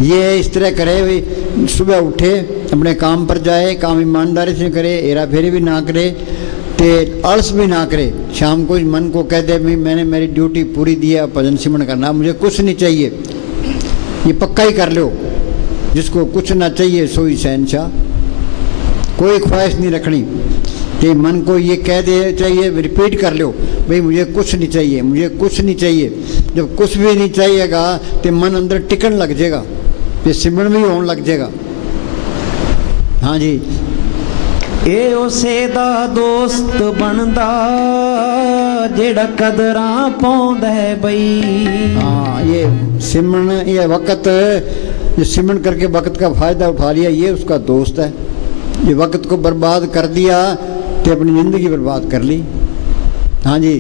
ये इस तरह करे, भाई सुबह उठे अपने काम पर जाए, काम ईमानदारी से करे, हेरा फेरी भी ना करे, ते आलस भी ना करे। शाम को मन को कह दे भाई मैंने मेरी ड्यूटी पूरी दी है, भजन सिमरण करना, मुझे कुछ नहीं चाहिए। ये पक्का ही कर लो। जिसको कुछ ना चाहिए सोई शहंशाह, कोई ख्वाहिश नहीं रखनी। ते मन को ये कह दे चाहिए, रिपीट कर लो भाई मुझे कुछ नहीं चाहिए, मुझे कुछ नहीं चाहिए। जब कुछ भी नहीं चाहिएगा तो मन अंदर टिकन लग जाएगा, ये सिमरण भी होने लग जाएगा। हाँ जी, ए उसे दा दोस्त बनदा जेड़ा कदरां पाउंदा है बई। हाँ, ये सिमरण, ये वक्त, ये सिमरण करके वक्त का फ़ायदा उठा लिया, ये उसका दोस्त है। ये वक्त को बर्बाद कर दिया तो अपनी ज़िंदगी बर्बाद कर ली। हाँ जी,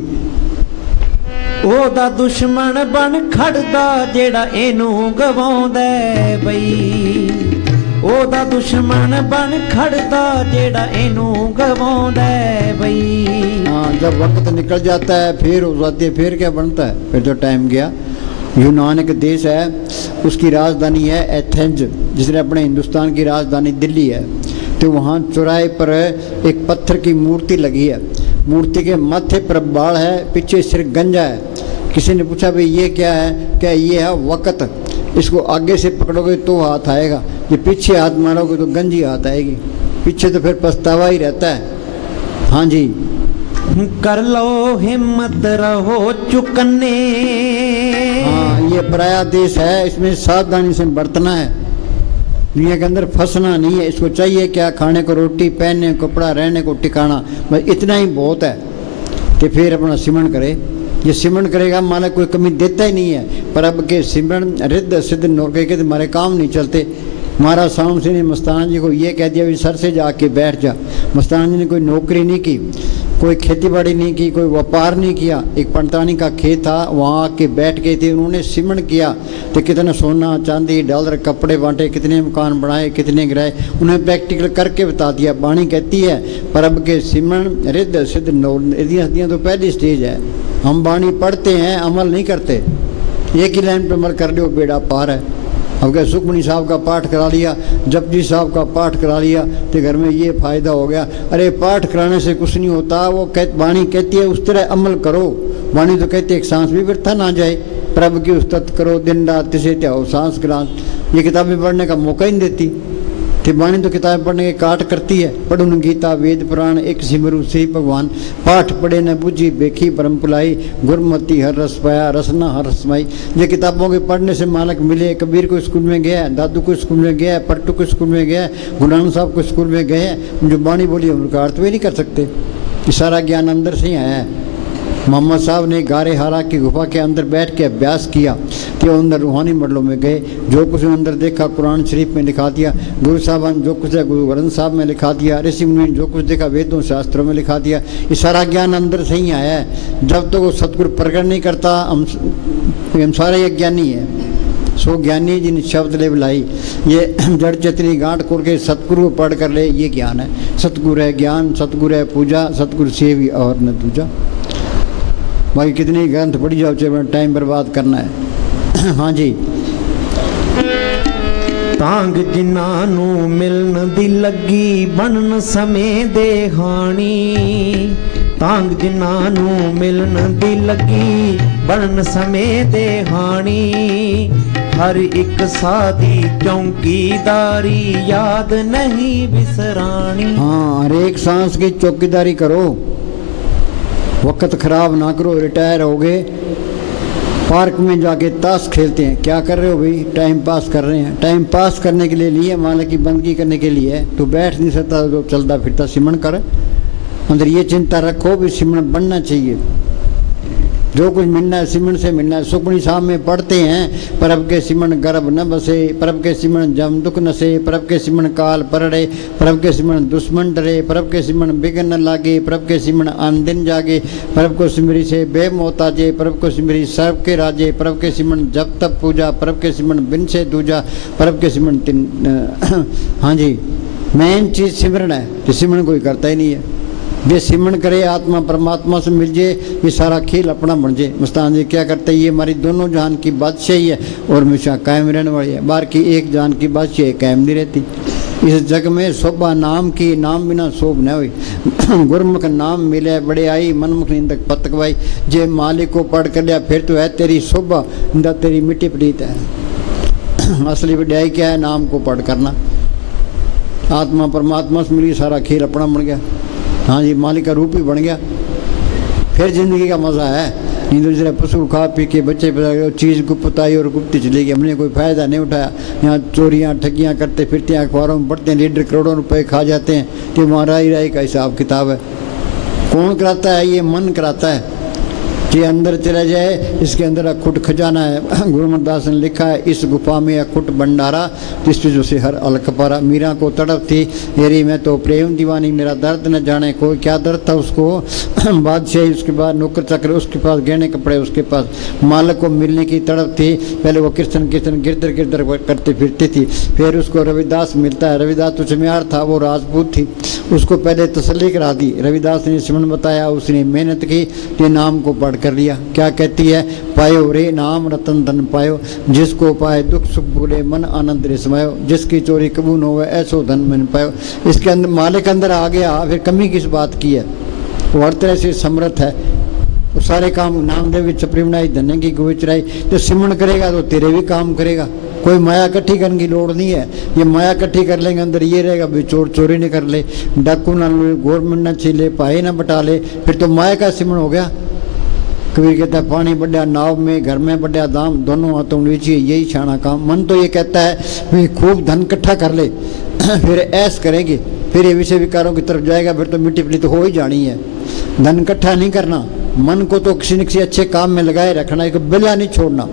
ओदा दुश्मन बन खड़दा जेड़ा एनू गवाउंदा है बई। ओदा दुश्मन बन खड़दा जेड़ा एनू गवाउंदा है बई। हाँ, जब वक्त निकल जाता है फिर हो जाती है, फिर क्या बनता है, फिर तो टाइम गया। यूनान एक देश है, उसकी राजधानी है एथेंस, जिसने अपने हिंदुस्तान की राजधानी दिल्ली है। तो वहाँ चौराहे पर एक पत्थर की मूर्ति लगी है। मूर्ति के माथे पर बाल है, पीछे सिर गंजा है। किसी ने पूछा भाई ये क्या है, क्या ये है वक्त। इसको आगे से पकड़ोगे तो हाथ आएगा, ये पीछे हाथ मारोगे तो गंजी हाथ आएगी। पीछे तो फिर पछतावा ही रहता है। हाँ जी, कर लो हिम्मत रहो चुकने ये पराया देश है, इसमें सावधानी से बरतना है, दुनिया के अंदर फंसना नहीं है। इसको चाहिए क्या? खाने को रोटी, पहनने को कपड़ा, रहने को ठिकाना, बस इतना ही बहुत है। तो फिर अपना सिमरन करे। ये सिमरन करेगा मालिक कोई कमी देता ही नहीं है। पर अब के सिमरन रिद्ध सिद्ध नौके के तुम्हारे काम नहीं चलते। महाराज साउंड सिंह ने मस्ताना जी को ये कह दिया भी सर से जाके बैठ जा। मस्ताना जी ने कोई नौकरी नहीं की, कोई खेती बाड़ी नहीं की, कोई व्यापार नहीं किया। एक पंडतानी का खेत था, वहाँ आके बैठ गए थे, उन्होंने सिमरन किया। तो कितना सोना चांदी डॉलर कपड़े बांटे, कितने मकान बनाए, कितने गिराए, उन्हें प्रैक्टिकल करके बता दिया। वाणी कहती है पर अब के सिमरन रिद्ध सिद्ध नौदियाँ तो पहली स्टेज है। हम वाणी पढ़ते हैं, अमल नहीं करते। एक ही लाइन पर अमल कर लो, बेड़ा पार है। अब क्या सुखमणि साहब का पाठ करा लिया, जपजी साहब का पाठ करा लिया, तो घर में ये फायदा हो गया। अरे पाठ कराने से कुछ नहीं होता। वो वाणी कहती है उस तरह अमल करो। वाणी तो कहती है एक सांस भी व्यर्थ ना जाए। प्रभु की उस्तत करो दिन रात, तिसे त्याओ सांस गिलास। ये किताबें पढ़ने का मौका ही नहीं देती। तो वाणी तो किताबें पढ़ने के काट करती है। पढ़ुन गीता वेद पुराण एक सिमरु से भगवान। पाठ पढ़े न बुझी बेखी परम पुलाई, गुरमति हर रस पाया रसना हर रसमाई। ये किताबों के पढ़ने से मालक मिले। कबीर को स्कूल में गया, दादू को स्कूल में गया, पट्टू को स्कूल में गया, गुरु साहब को स्कूल में गए। जो वाणी बोली उनका अर्थ वे नहीं कर सकते। ये सारा ज्ञान अंदर से ही आया है। मोहम्मद साहब ने गारे हारा की गुफा के अंदर बैठ के अभ्यास किया, तो अंदर रूहानी मंडलों में गए। जो कुछ अंदर देखा कुरान शरीफ में लिखा दिया। गुरु साहब जो कुछ है गुरु ग्रंथ साहब में लिखा दिया। ऋषि मुनि जो कुछ देखा वेदों शास्त्रों में लिखा दिया। ये सारा ज्ञान अंदर से ही आया है। जब तक वो सतगुरु प्रकट नहीं करता हम सारे अज्ञानी है। सो ज्ञानी जिन शब्द ले बुलाई। ये जड़ चतनी गांठ खोल के सतगुरु पढ़ कर ले, ये ज्ञान है। सतगुरु है ज्ञान, सतगुरु है पूजा, सतगुरु सेवी और न दूजा। बाकी कितनी ग्रंथ पढ़ी जाओ, चाहे टाइम बर्बाद करना है। हाँ जी। तांग जिन्हां नूं मिलन दी लगी बनन समय दे हाणी। तांग जिन्हां नूं मिलन दी लगी बनन समय दे हाणी। हर एक सादी चौकीदारी याद नहीं बिसरानी। हाँ, हर एक सांस की चौकीदारी करो, वक्त खराब ना करो। रिटायर हो गए, पार्क में जाके ताश खेलते हैं। क्या कर रहे हो भाई? टाइम पास कर रहे हैं। टाइम पास करने के लिए लिए, मालिक की बंदगी करने के लिए। तो बैठ नहीं सकता तो चलता फिरता सिमरन कर। अंदर ये चिंता रखो भी सिमरन बनना चाहिए। जो कुछ मिलना है सिमरन से मिलना है। सुखमणि साहब में पढ़ते हैं परब के सिमरन गर्भ न बसे, परब के सिमरन जम दुख नसे, परब के सिमरन काल परड़े, परब के सिमरन दुश्मन डरे, परब के सिमरन बिगन न लागे, परब के सिमरन आन दिन जागे, परब को सिमरी से बेमोहताजे, परब को सिमरी सर्व के राजे, परब के सिमरन जब तब पूजा, परब के सिमरन बिन से दूजा, परब के सिमरन तीन। हाँ जी, मेन चीज़ सिमरन है। तो सिमरन कोई करता ही नहीं है। वे सिमरन करे, आत्मा परमात्मा से मिल जाए, ये सारा खेल अपना बन जाए। मस्तान जी क्या करते हैं? ये हमारी दोनों जान की बादशाही है और हमेशा कायम रहने वाली है। बाहर की एक जान की बादशाही कायम नहीं रहती। इस जग में शोभा नाम की, नाम बिना शोभ न हुई। गुरमुख नाम मिले बड़े आई, मनमुख निंदक पतकवाई। जे मालिक को पढ़ कर लिया फिर तो है तेरी शोभा, निंदा तेरी मिट्टी पड़ीत है। असली बढ़ाई क्या है? नाम को पढ़ करना। आत्मा परमात्मा से मिली, सारा खेल अपना बन गया। हाँ जी, मालिक का रूप ही बन गया। फिर जिंदगी का मज़ा है। नहीं तो जरा पशु खा पी के बच्चे पैदा, चीज़ गुप्त आई और गुप्त चली गई। हमने कोई फ़ायदा नहीं उठाया। यहाँ चोरियाँ ठगियाँ करते फिरते हैं, अखबारों में पढ़ते हैं, लीडर करोड़ों रुपए खा जाते हैं। तो वहाँ राई का हिसाब किताब है। कौन कराता है? ये मन कराता है कि अंदर चला जाए। इसके अंदर अखुट खजाना है। गुरु अमरदास ने लिखा है, इस गुफा में अखुट भंडारा, जिस जो से हर अलख पारा। मीरा को तड़प थी, मेरी मैं तो प्रेम दीवानी, मेरा दर्द न जाने को। क्या दर्द था उसको? बादशाही, उसके बाद नौकर चाकर, उसके पास गहने कपड़े, उसके पास मालिक को मिलने की तड़प थी। पहले वो कीर्तन कीर्तन गिरदर गिरदर करते फिरती थी। फिर उसको रविदास मिलता है। रविदास तो चमियार था, वो राजपूत थी। उसको पहले तसल्ली करा दी। रविदास ने सिमरन बताया, उसने मेहनत की, ये नाम को पढ़ कर लिया। क्या कहती है? पायो रे नाम रतन धन पायो, जिसको पाए दुख सुख भूले मन आनंद रे समायो, जिसकी चोरी कबू न होवे ऐसो धन मन पायो। इसके अंदर मालिक अंदर आ गया, फिर कमी किस बात की है? वो हर तरह से समर्थ है। वो सारे काम नामदेव छपरी बनाई, धन्य की गोई चराई। तो सिमरन करेगा तो तेरे भी काम करेगा। कोई माया इकट्ठी करने की लोड़ नहीं है। ये माया इकट्ठी कर लेंगे, अंदर ये रहेगा भी चोर चोरी नहीं कर ले, डाकू ना ले, गवर्नमेंट ना छीले, पाए ना बटा ले, फिर तो माया का सिमरन हो गया। कबीर कहता है पानी बढ़िया नाव में, घर में बढ़िया दाम, दोनों हाथों में लीजिए यही छाना काम। मन तो ये कहता है भाई खूब धन इकट्ठा कर ले फिर ऐश करेंगे, फिर ये विषय विकारों की तरफ जाएगा, फिर तो मिट्टी पली तो हो ही जानी है। धन इकट्ठा नहीं करना, मन को तो किसी न किसी अच्छे काम में लगाए रखना, एक बिल्ला नहीं छोड़ना।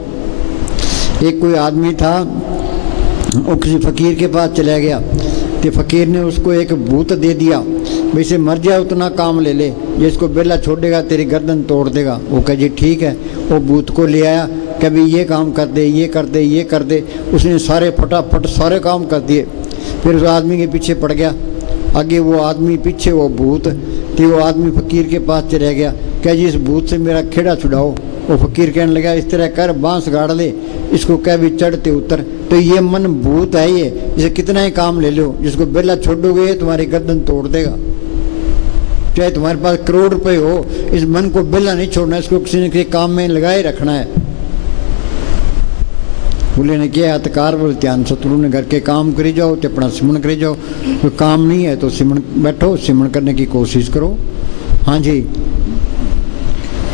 एक कोई आदमी था, वो किसी फकीर के पास चला गया, तो फकीर ने उसको एक भूत दे दिया, वैसे मर जाए उतना काम ले ले, जिसको बेला छोड़ेगा तेरी गर्दन तोड़ देगा। वो कहे जी ठीक है। वो भूत को ले आया, कभी ये काम कर दे, ये कर दे, ये कर दे। उसने सारे फटाफट सारे काम कर दिए। फिर उस आदमी के पीछे पड़ गया, आगे वो आदमी पीछे वो भूत। तो वो आदमी फकीर के पास चला गया, कह जी इस भूत से मेरा खेड़ा छुड़ाओ। वो फकीर कहने लगा इस तरह कर, बांस गाड़ ले, इसको कह भी चढ़ते उतर। तो ये मन भूत है, ये इसे कितना ही काम ले लो, जिसको बेला छोड़ोगे तुम्हारी गर्दन तोड़ देगा। चाहे तुम्हारे पास करोड़ रुपए हो, इस मन को बेला नहीं छोड़ना, इसको किसी न किसी काम में लगाए रखना है। बोले ने किया हथकार बोले ध्यान शत्रु ने घर के काम करी जाओ, तो अपना सिमरण करी जाओ। तो काम नहीं है तो सिमरण बैठो, सिमरण करने की कोशिश करो। हाँ जी।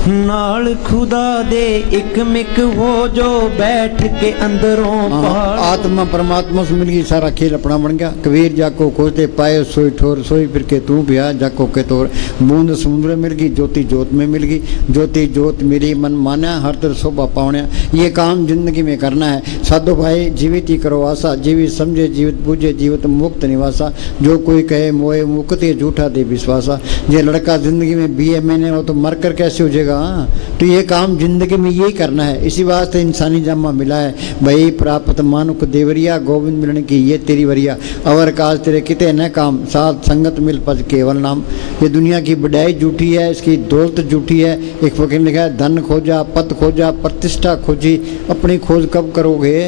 नाल खुदा दे एक मिक हो जो बैठ के अंदरों पहाड़। आत्मा परमात्मा से मिल गई, सारा खेल अपना बन गया। कबीर जाको खोजते पाए सोई ठोर, सोई फिर के तू बिया जाको के तोर। बूंद समुद्र मिल गई, ज्योति जोत में मिल गई, ज्योति जोत मेरी मन माना, हर तर शोभा पावण्या। ये काम जिंदगी में करना है साधो भाई, जीवित ही करो आशा, जीवित समझे जीवित बूझे जीवित मुक्त निवासा। जो कोई कहे मोए मुक्ति झूठा दे विश्वासा। ये लड़का जिंदगी में BA मैंने हो तो मर कर कैसे हो जाएगा। तो ये काम जिंदगी में यही करना है, इसी वास्ते इंसानी जामा मिला है। भाई प्राप्त मानुक देवरिया, गोविंद मिलने की ये तेरी वरिया। अवर काज तेरे किते न काम, साथ संगत मिल पज केवल नाम। ये दुनिया की बढ़ाई झूठी है, इसकी दौलत झूठी है। एक फकीर ने लिखा है धन खोजा, पद खोजा, प्रतिष्ठा खोजी, अपनी खोज कब करोगे।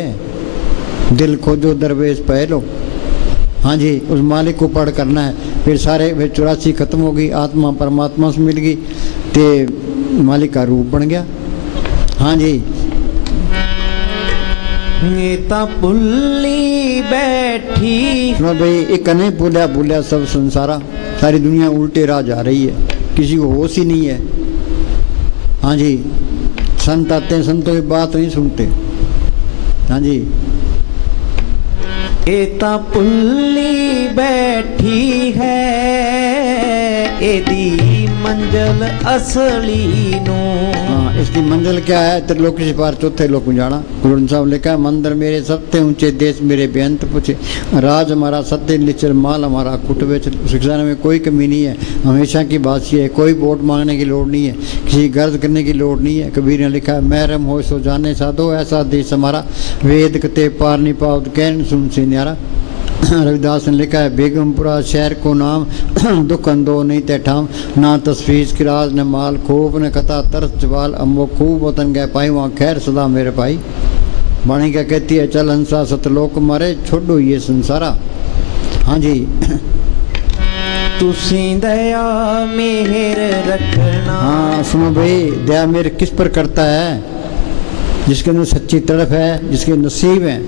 दिल खोजो दरवेश पहलो। हाँ जी, उस मालिक को पढ़ करना है। फिर सारे फिर 84 खत्म हो गई, आत्मा परमात्मा से मिल गई, ते मालिक का रूप बन गया। हाँ जी। ता पुल्ली बैठी। सुनो भाई, एक नहीं बोलिया बोलिया सब संसारा, सारी दुनिया उल्टे राह जा रही है, किसी को होश ही नहीं है। हाँ जी, संत आते हैं, संतों की बात नहीं सुनते। हाँ जी। एता पुल्ली बैठी है, एदी मंजिल असली नो। हाँ, इसकी मंजिल क्या है। त्रिलोकी से पार चौथे लोक में जाना। गुरु ग्रंथ साहब लिखा है मंदिर मेरे सबसे ऊंचे, देश मेरे बेअंत पूछे। राज हमारा सत्य निचर, माल हमारा कुट बेच। शिक्षा में कोई कमी नहीं है, हमेशा की बात ये है। कोई वोट मांगने की लोड़ नहीं है, किसी गर्ज करने की लोड़ नहीं है। कबीर ने लिखा है महरम हो सो जाने साधो, ऐसा देश हमारा, वेद कते पार नहीं पाओ कहन सुन से न्यारा। रविदास ने लिखा है बेगमपुरा शहर को नाम, दुख अंदो नहीं तैठाम। ना तस्वीर किराज न माल, खूब न कथा तरस जवाल। अम्बो खूब वतन गए पाई, वहाँ खैर सदा मेरे पाई। वाणी क्या कहती है चल हंसा सतलोक मारे, छोड़ो ये संसारा। हाँ जी। तुसी दया मेहर रखना। हाँ सुनो भाई, दया मेहर किस पर करता है। जिसके अंदर सच्ची तड़प है, जिसके नसीब है,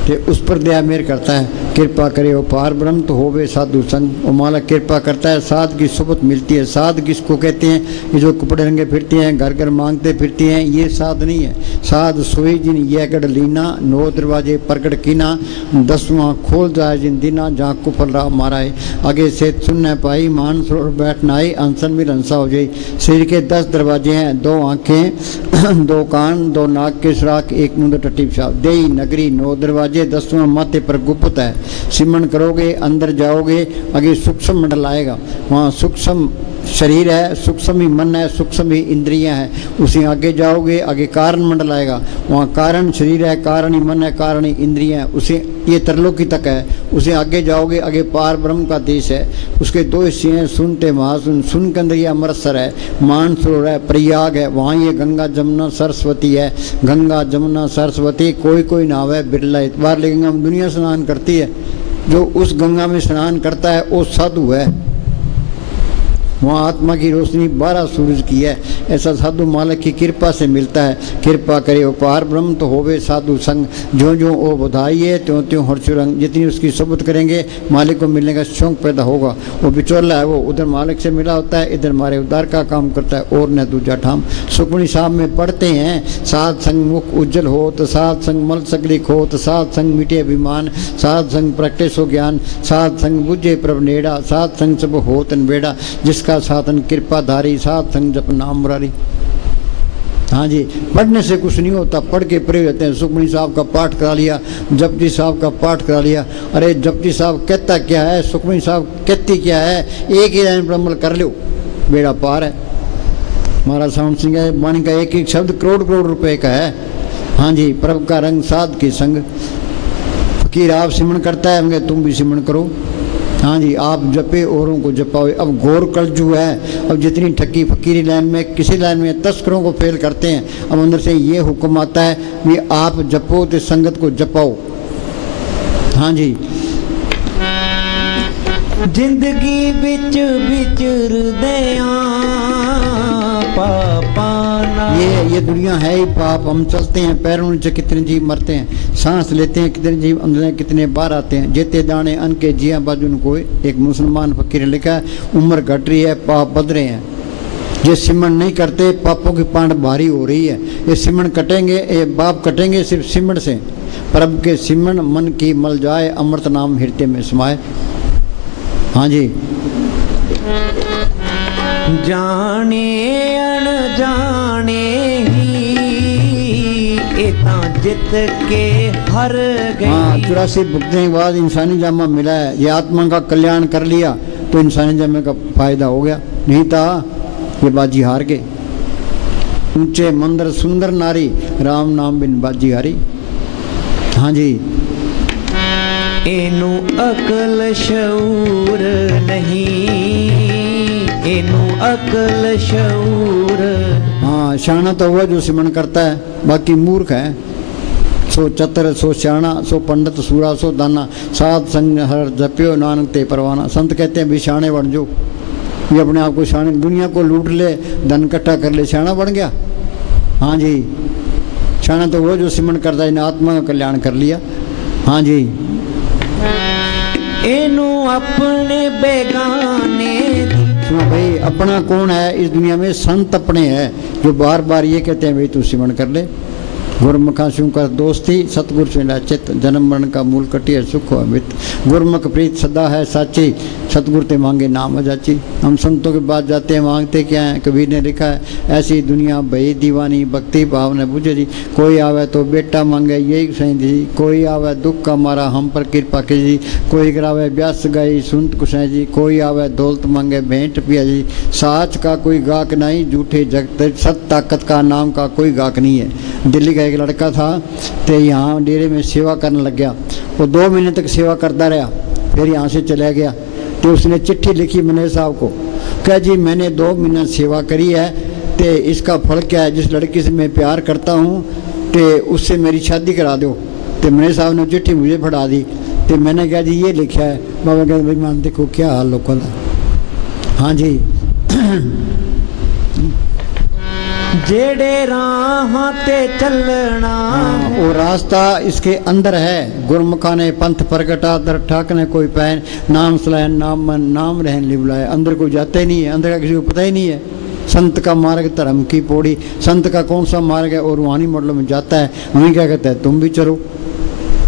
कि उस पर दया मेहर करता है। कृपा करे वो पार ब्रह्म तो होवे साधु संग। वो मालिक कृपा करता है, साध की सोबत मिलती है। साध किसको कहते हैं, ये जो कपड़े रंगे फिरते हैं, घर घर मांगते फिरते हैं, ये साध नहीं है। साध सोई जिन ये गढ़ लीना, 9 दरवाजे प्रकट कीना, 10वां खोल जाए जिन दीना, जहाँ कुफल रहा मारा है। आगे से सुनने पाई, मान सरोवर बैठना आई, अनसन में रंसा हो जाए। शरीर के 10 दरवाजे हैं, 2 आँखें, 2 कान, 2 नाक के सुराख, 1 मुंह टट्टी पेशाब। देई नगरी 9 दरवाजे, 10वां माथे पर गुप्त है। सिमरण करोगे, अंदर जाओगे, आगे सूक्ष्म मंडल आएगा। वहाँ सूक्ष्म शरीर है, सूक्ष्म ही मन है, सूक्ष्म ही इंद्रियां हैं। उसे आगे जाओगे, आगे कारण मंडल आएगा। वहाँ कारण शरीर है, कारण ही मन है, कारण ही इंद्रियां हैं। उसे ये त्रिलोकी तक है। उसे आगे जाओगे, आगे पार ब्रह्म का देश है। उसके 2 हिस्से हैं, सुनते महासुन। सुन के अंदर ये अमृतसर है, मानसरोवर है, प्रयाग है। वहाँ ये गंगा जमुना सरस्वती है। गंगा जमुना सरस्वती कोई कोई नाव है, बिरला इतवार, लेकिन हम दुनिया स्नान करती है। जो उस गंगा में स्नान करता है वो साधु है। वहाँ आत्मा की रोशनी 12 सूरज की है। ऐसा साधु मालिक की कृपा से मिलता है। कृपा करे उपहार ब्रह्म तो होवे साधु संग, जो जो वो बधाइए त्यों त्यों हर्षुरंग। जितनी उसकी सोबत करेंगे मालिक को मिलने का शौक पैदा होगा। वो बिचौला है, वो उधर मालिक से मिला होता है, इधर मारे उदार का काम करता है और न दूजा ठाम। सुखमणि साहब में पढ़ते हैं, साध संग मुख उज्जवल हो तो साध संग मल सकली खो तो साध संग मिटे अभिमान, साध संग प्रगटे सो ज्ञान, साध संग बुझे प्रभ नेड़ा, साध संग सब हो तन बेड़ा, जिसका साधन कृपाधारी, साध संग जप नाम मुरारी। हाँ जी, पढ़ने से कुछ नहीं होता, पढ़ के पढ़े रहते हैं। सुखमणि साहब का पाठ करा लिया, जपजी साहब का पाठ करा लिया। अरे जपजी साहब कहता क्या है, सुखमणि साहब कहती क्या है, एक ही लाइन पर अमल कर लो, बेड़ा पार है। महाराज सावन सिंह है, वाणी का एक एक शब्द करोड़ करोड़ रुपए का है। हाँ जी, प्रभु का रंग साध के संग। फकीर आप सिमरन करता है, मगर तुम भी सिमरन करो। हाँ जी, आप जपे औरों को जपाओ। अब घोर कलजू है। अब जितनी ठगी फकीरी लाइन में, किसी लाइन में तस्करों को फेल करते हैं, अब अंदर से ये हुक्म आता है कि आप जपो तो संगत को जपाओ। हाँ जी, जिंदगी बिच विचरदियां पापां नाल। ये दुनिया है ही पाप। हम चलते हैं पैरों नीचे, कितने जीव मरते हैं, सांस लेते हैं कितने जीव अंदर, कितने बाहर आते हैं। जेते दाने अन के जिया बाजुन को, एक मुसलमान फकीर ने लिखा है, उम्र घट रही है पाप बढ़ रहे हैं। ये सिमरन नहीं करते, पापों की पांड भारी हो रही है। ये सिमरन कटेंगे, ये बाप कटेंगे सिर्फ सिमरन से। प्रभु के सिमरन मन की मल जाए, अमृत नाम हृदय में समाए। हाँ जी, जाने अनजाने ही इतना जित के हर गई। हाँ, 84 भुगतने के बाद इंसानी जामा मिला है। ये आत्मा का कल्याण कर लिया तो इंसानी जामे का फायदा हो गया, नहीं था ये बाजी हार गए। ऊंचे मंदिर सुंदर नारी, राम नाम बिन बाजी हारी। हाँ जी, एनू अकल शऊर नहीं, एनू अकल शऊर। हाँ, शाना तो हुआ जो सिमरन करता है, बाकी मूर्ख है। सो चतर सो श्याणा, सो पंडित सूरा सो दाना, साध संग हर जप्यो नानक ते परवाना। संत कहते हैं भी शाणे बन जो। ये अपने आप को शाणे, दुनिया को लूट ले, धन इकट्ठा कर ले, शाणा बन गया। हाँ जी, शाणा तो वो जो सिमरन करता है, आत्मा का कल्याण कर लिया। हाँ जी, एनू अपने बेगाने। सुनो भाई, अपना कौन है इस दुनिया में? संत अपने हैं, जो बार बार ये कहते हैं भाई तू सिमरन कर ले। गुरमुखा सिंह कर दोस्ती, सतगुर से चित, जन्म मरण का मूल कटिय सुख अमित। गुरमुख प्रीत सदा है साची, सतगुर ते मांगे नाम अजाची। हम संतों के पास जाते हैं, मांगते क्या है? कबीर ने लिखा है, ऐसी दुनिया भई दीवानी, भक्ति भाव ने बुझे जी। कोई आवे तो बेटा मांगे यही सही जी, कोई आवे दुख का मारा हम पर कृपा की जी। कोई करावे ब्यास गई सुनत कुशै जी, कोई आवे दौलत मांगे भेंट पिया जी। साच का कोई गाक नहीं, झूठे जगत सत ताकत का नाम का कोई गाक नहीं है। दिल्ली का एक लड़का था, तो यहाँ डेरे में सेवा करने लग गया। वो 2 महीने तक सेवा करता रहा, फिर यहाँ से चला गया। तो उसने चिट्ठी लिखी मैनेजर साहब को, कहा जी मैंने 2 महीना सेवा करी है, तो इसका फल क्या है? जिस लड़की से मैं प्यार करता हूँ तो उससे मेरी शादी करा दो। तो मैनेजर साहब ने चिट्ठी मुझे फड़ा दी। तो मैंने कहा जी ये लिखा है। बाबा कहते भाई मान देखो क्या हाल लोगों का। हाँ जी, जेड़े राह ते चलना। वो रास्ता इसके अंदर है। गुरमुखा ने पंथ प्रगटा, दर ठाक ने कोई पैन, नाम सलाह नाम मन नाम रहन li बुलाए। अंदर कोई जाता ही नहीं है, अंदर का किसी को पता ही नहीं है। संत का मार्ग धर्म की पौड़ी, संत का कौन सा मार्ग है? और रूहानी मॉडल में जाता है। वहीं क्या कहता है, तुम भी चलो।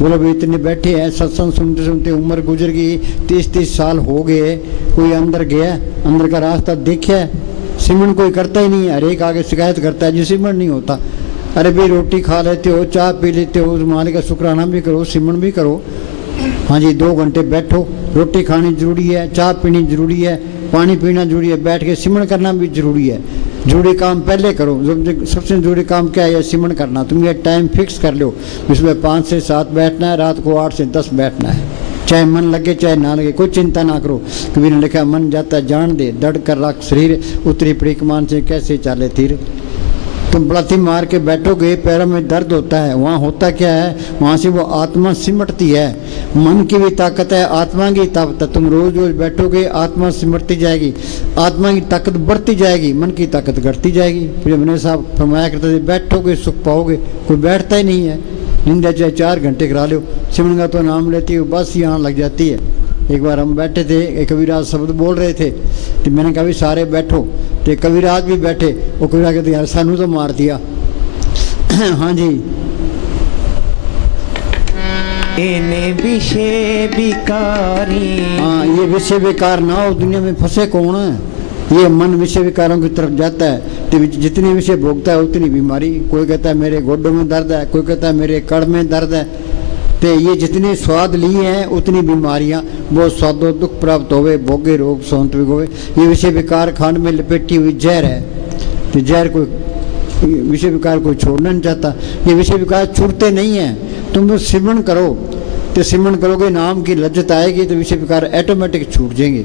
बोलो भाई इतने बैठे हैं, सत्संग सुनते सुनते उम्र गुजर गई, 30-30 साल हो गए, कोई अंदर गया, अंदर का रास्ता देखा? सिमरन कोई करता ही नहीं है। हर एक आगे शिकायत करता है जी सिमरन नहीं होता। अरे भाई रोटी खा लेते हो, चाय पी लेते हो, उस मालिक का शुक्राना भी करो, सिमरन भी करो। हाँ जी, 2 घंटे बैठो, रोटी खानी जरूरी है, चाय पीनी जरूरी है, पानी पीना जरूरी है, बैठ के सिमरन करना भी जरूरी है। जरूरी काम पहले करो। सबसे जरूरी काम क्या है? सिमरन करना। तुम ये टाइम फिक्स कर लो, इसमें 5 से 7 बैठना है, रात को 8 से 10 बैठना है। चाहे मन लगे चाहे ना लगे, कोई चिंता ना करो। कबीर ने लिखा, मन जाता जान दे, दड़ कर रख शरीर, उतरी पड़ी कमान से कैसे चाले तीर। तुम लाठी मार के बैठोगे, पैरों में दर्द होता है, वहाँ होता क्या है, वहाँ से वो आत्मा सिमटती है। मन की भी ताकत है, आत्मा की ताकत है। तुम रोज रोज बैठोगे, आत्मा सिमटती जाएगी, आत्मा की ताकत बढ़ती जाएगी, मन की ताकत घटती जाएगी। फिर अपने साहब फरमाया करते थे, बैठोगे सुख पाओगे। कोई बैठता ही नहीं है, निंदा चाहे 4 घंटे करा लो, सिमरन का तो नाम लेती है बस यहाँ लग जाती है। एक बार हम बैठे थे, एक कबीराज शब्द बोल रहे थे, तो मैंने कहा भी सारे बैठो, तो कबीराज भी बैठे। वो कबीराज कहते यार सानू तो मार दिया। हाँ जी, इन्हें विषय विकारी। हाँ, ये विषय विकार ना हो, दुनिया में फंसे कौन है। ये मन विषय विकारों की तरफ जाता है, तो जितने विषय भोगता है उतनी बीमारी। कोई कहता है मेरे गोड्डों में दर्द है, कोई कहता है मेरे कड़ में दर्द है। तो ये जितने स्वाद लिए हैं उतनी बीमारियां, बहुत स्वादो दुख प्राप्त होवे, भोगे रोग सौंत होवे। ये विषय विकार खांड में लपेटी हुई जहर है, तो जहर कोई विषय विकार कोई छोड़ना नहीं चाहता। ये विषय विकार छूटते नहीं हैं। तुम तो सिमरन करो, तो सिमरन करोगे, नाम की लज्जत आएगी, तो विषय विकार ऑटोमेटिक छूट जाएंगे।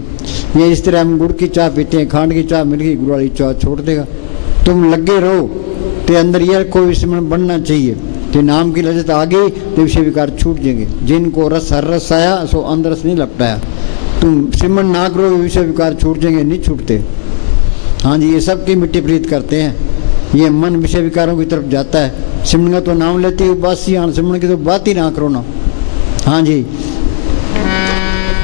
ये इस तरह हम गुड़ की चाय पीते हैं, खांड की चाय मिल गई, गुड़ वाली चाय छोड़ देगा। तुम लगे रहो, तो अंदर यार कोई सिमरन बनना चाहिए, तो नाम की लज्जत आ गई तो विषय विकार छूट जाएंगे। जिनको रस हर रस आया सो अंदर रस नहीं लपटाया। तुम सिमरन ना करो, विषय विकार छूट जाएंगे, नहीं छूटते। हाँ जी, ये सबकी मिट्टी प्रीत करते हैं। ये मन विषय विकारों की तरफ जाता है। सिमरन का तो नाम लेते हो बस ही, सिमरन की तो बात ही ना करो ना। हाँ जी,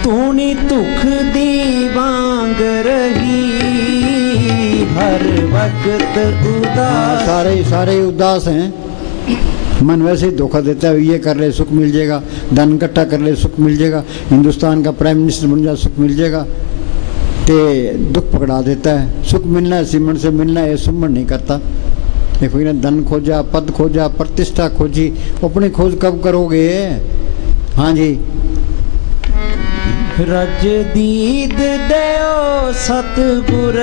तूने दुख दी वांग रही हर वक्त उदास। सारे उदास हैं। मन वैसे ही धोखा देता है, ये कर ले सुख मिल जाएगा, धन इकट्ठा कर ले सुख मिल जाएगा, हिंदुस्तान का प्राइम मिनिस्टर बन जा सुख मिल जाएगा, ते दुख पकड़ा देता है। सुख मिलना है, सिमरन से मिलना है, ये सिमरन नहीं करता। देखो ना, धन खोजा, पद खोजा, प्रतिष्ठा खोजी, अपनी खोज कब करोगे। हाँ जी, रज दीद देओ सतगुर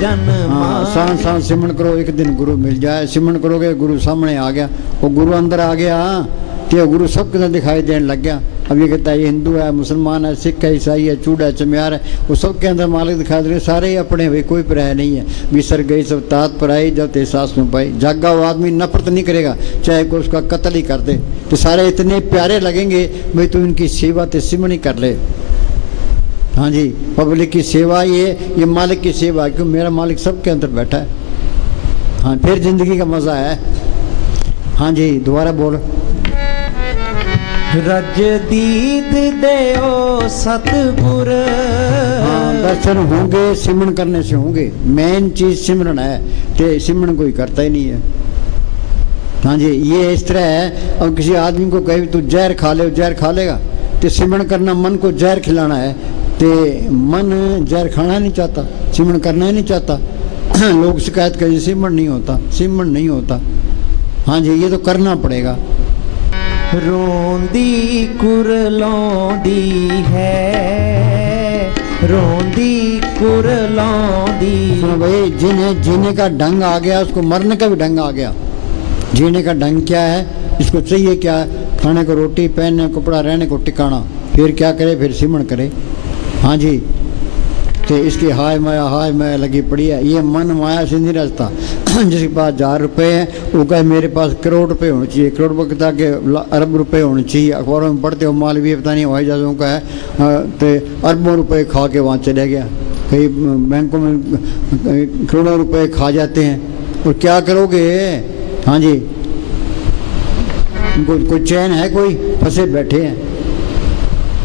जन्म। हाँ, सांस सांस सिमरन करो, एक दिन गुरु मिल जाए। सिमरन करोगे, गुरु सामने आ गया, वो गुरु अंदर आ गया, तो गुरु सबके अंदर दिखाई देने लग गया। अब ये कहता है ये हिंदू है, मुसलमान है, सिख है, ईसाई है, चूड़ा है, चमियार है, वो सबके अंदर मालिक दिखाई दे रहे, सारे ही अपने भाई, कोई पराया नहीं है। बिसर गई सब तात पर आई, जब एहसास में पाई। जागा वो आदमी नफरत नहीं करेगा, चाहे कोई उसका कत्ल ही कर दे, तो सारे इतने प्यारे लगेंगे भाई, तू इनकी सेवा तो सिमरन ही कर ले। हाँ जी, पब्लिक की सेवा ये मालिक की सेवा, क्यों मेरा मालिक सबके अंदर बैठा है। हाँ, फिर जिंदगी का मजा है। हाँ जी, दोबारा बोल। रज दीद देओ सतगुर। हाँ, दर्शन होंगे सिमरन करने से होंगे। मेन चीज सिमरन है, तो सिमरन कोई करता ही नहीं है। हाँ जी, ये इस तरह है। अब किसी आदमी को कहे तू जहर खा ले, जहर खा लेगा, तो सिमरन करना, मन को जहर खिलाना है, तो मन जहर खाना नहीं चाहता, सिमरन करना ही नहीं चाहता। लोग शिकायत करें सिमरन नहीं होता, सिमरन नहीं होता। हाँ जी, ये तो करना पड़ेगा। रोंदी कुरलौंदी है, रोंदी कुरलौंदी। सुनो भाई, जिन्हें जीने का ढंग आ गया उसको मरने का भी ढंग आ गया। जीने का ढंग क्या है, इसको चाहिए क्या, खाने को रोटी, पहनने को कपड़ा, रहने को ठिकाना, फिर क्या करे, फिर सिमरन करे। हाँ जी, तो इसकी हाय माया लगी पड़ी है। ये मन माया से नहीं रचता। जिसके पास 1000 रुपये हैं वो कहे मेरे पास करोड़ रुपये होने चाहिए, करोड़ रुपये के अरब रुपये होने चाहिए। अखबारों में पढ़ते हो मालवीय पता नहीं हवाई जहाज़ों का है, तो अरबों रुपये खा के वहाँ चले गया। कई बैंकों में करोड़ों रुपये खा जाते हैं, और क्या करोगे। हाँ जी, कोई चैन है, कोई फंसे बैठे हैं।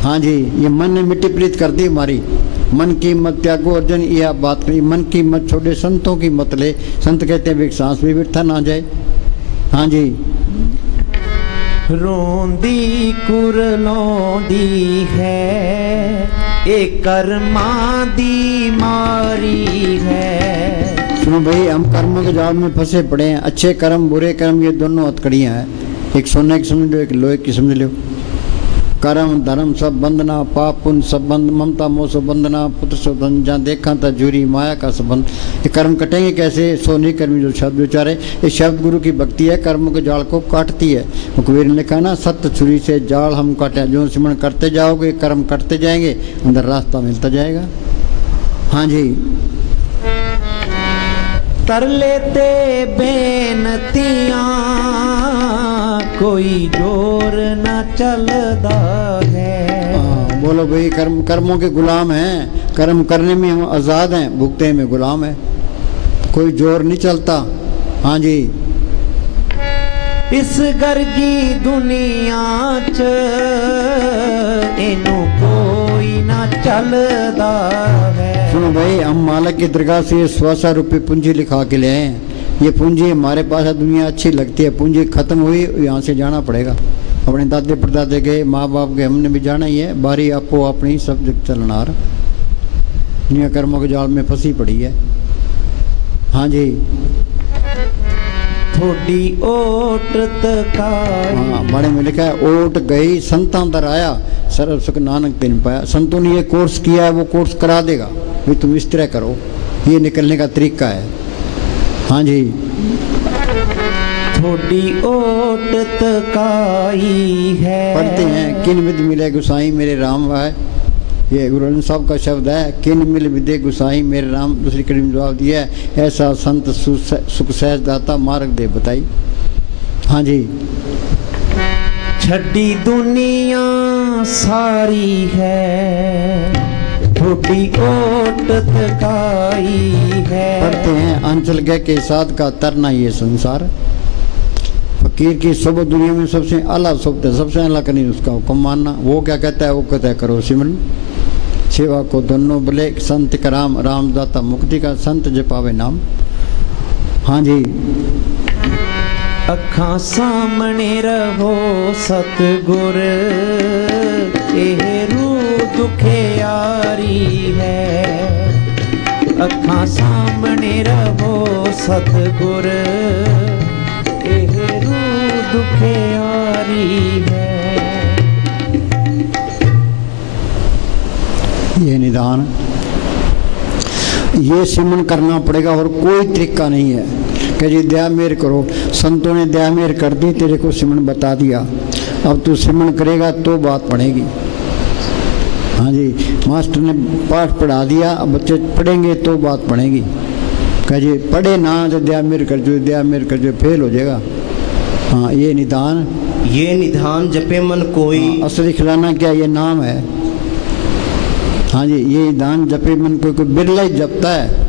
हाँ जी, ये मन ने मिट्टी प्रीत कर दी हमारी। मन की मत त्यागो अर्जुन, यह बात कही, मन की मत छोड़े संतों की मत ले। संत कहते हैं एक सांस भी बिठा ना जाए। हाँ जी, रोंदी कुरलौंदी है, एक कर्मा दी मारी है। सुनो भाई, हम कर्मों के जाल में फंसे पड़े हैं। अच्छे कर्म बुरे कर्म ये दोनों हथकड़ियाँ हैं, एक सोने की समझ लो, एक लोहे की समझ लो। कर्म धर्म सब बंधना, पाप पुण्य सब बंध, ममता मोह सब बंधना, पुत्र सब बंध, जहाँ देखा था जूरी माया का संबंध। ये कर्म कटेंगे कैसे, सो नहीं कर्मी जो शब्द उचारे। ये शब्द गुरु की भक्ति है, कर्मों के जाल को काटती है। कबीर ने लिखा ना, सत्य छुरी से जाल हम काटे। जो सिमरन करते जाओगे कर्म कटते जाएंगे, अंदर रास्ता मिलता जाएगा। हाँ जी, तरले ते बेनतियां कोई जोर न चलदा है। बोलो भाई, कर्मों के गुलाम हैं, कर्म करने में हम आज़ाद हैं, भुगते में गुलाम है, कोई जोर नहीं चलता। हाँ जी, इस गर्जी दुनिया च इनू कोई ना चलदा है। सुनो भाई, हम मालिक की दरगाह से ये 100 रुपये पूंजी लिखा के ले आए हैं। ये पूंजी हमारे पास है, दुनिया अच्छी लगती है, पूंजी खत्म हुई, यहाँ से जाना पड़ेगा। अपने दादे परदादे गए, माँ बाप गए, हमने भी जाना ही है। बारी आपको अपनी सब चलनार दुनिया कर्मों के जाल में फंसी पड़ी है। हाँ जी, थोड़ी ओट तकाई। हाँ, बड़े में लिखा है, ओट गई संतां दर आया, सरब सुख नानक दिन पाया। संतों ने ये कोर्स किया है, वो कोर्स करा देगा भाई, तुम इस तरह करो, ये निकलने का तरीका है। हाँ जी, थोड़ी ओट तकाई है। पढ़ते हैं, किन विद मिले गुसाई मेरे राम वाय, ये गुरु ग्रंथ साहब का शब्द है, किन मिल विदे गुसाई मेरे राम। दूसरी कड़ी में जवाब दिया है, ऐसा संत सुख सहज दाता मार्ग दे बताई। हाँ जी, छड़ी दुनिया सारी है, थोड़ी ओट तकाई है। पढ़ते हैं, अंचल गए के साथ का तरना ये संसार। फकीर की सोबत दुनिया में सबसे आला सोबत है, सबसे आला करनी उसका हुक्म मानना। वो क्या कहता है, वो कहता है करो सिमरन। सेवा को दोनों भले, संत का राम, राम दाता मुक्ति का, संत जपावे नाम। हाँ जी, अखां सामने रहो सतगुर, एह रूह दुखे यारी है। अखां सामने रहो सतगुर, एह रूह दुखे यारी है। ये निदान, ये सिमरन करना पड़ेगा और कोई तरीका नहीं है कि जी दया मेर करो। संतों ने दया मेर कर दी, तेरे को सिमरन बता दिया, अब तू सिमरन करेगा तो बात पड़ेगी। हाँ जी, मास्टर ने पाठ पढ़ा दिया, अब बच्चे पढ़ेंगे तो बात पड़ेगी। कह जी पढ़े ना तो दया मेर कर जो, दया मेर कर जो, फेल हो जाएगा। हाँ, ये निदान जपे मन कोई। हाँ, असली खिलाना क्या, ये नाम है। हाँ जी, ये दान जपे मन कोई बिरला ही जपता है।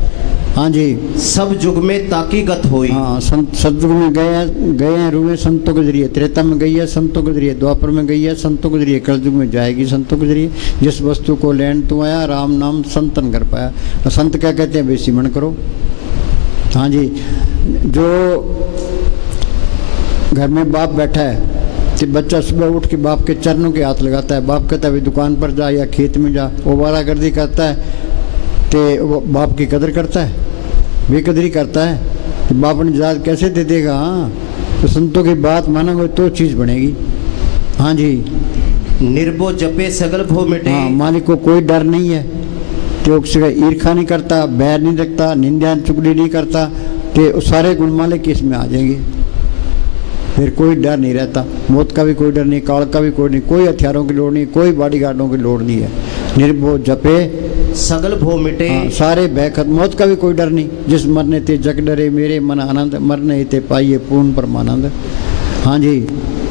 हाँ जी, सब युग में ताकी गत होई। हाँ, सतयुग में गए हैं रूहें संतों के जरिए, त्रेता में गई है संतों के जरिए, द्वापर में गई है संतों के जरिए, कलयुग में जाएगी संतों के जरिए। जिस वस्तु को लेन तू आया, राम नाम संतन कर पाया। तो संत क्या कहते हैं, भाई सिमरन करो। हाँ जी, जो घर में बाप बैठा है तो बच्चा सुबह उठ के बाप के चरणों के हाथ लगाता है। बाप कहता है भाई दुकान पर जा या खेत में जा, वो वारागर्दी करता है तो वो बाप की कदर करता है, बेकदरी करता है तो बाप ने जात कैसे दे देगा। हाँ, तो संतों की बात मानोगे तो चीज़ बनेगी। हाँ जी, निर्भो जपे सगल भो मिटे। हाँ, मालिक को कोई डर नहीं है, तो उससे ईर्खा नहीं करता, बैर नहीं रखता, निंदा चुगली नहीं करता, तो सारे गुण मालिक के इसमें आ जाएंगे। फिर कोई डर नहीं रहता, मौत का भी कोई डर नहीं, काल का भी कोई नहीं, कोई हथियारों की लोड़ नहीं, कोई बॉडीगार्डों की लोड़ नहीं है। निर्भो जपे सगल भो मिटे। सारे भय खत्म, मौत का भी कोई डर नहीं। जिस मरने ते जग डरे मेरे मन आनंद, मरने ते पाइए पूर्ण परमानंद। हाँ जी,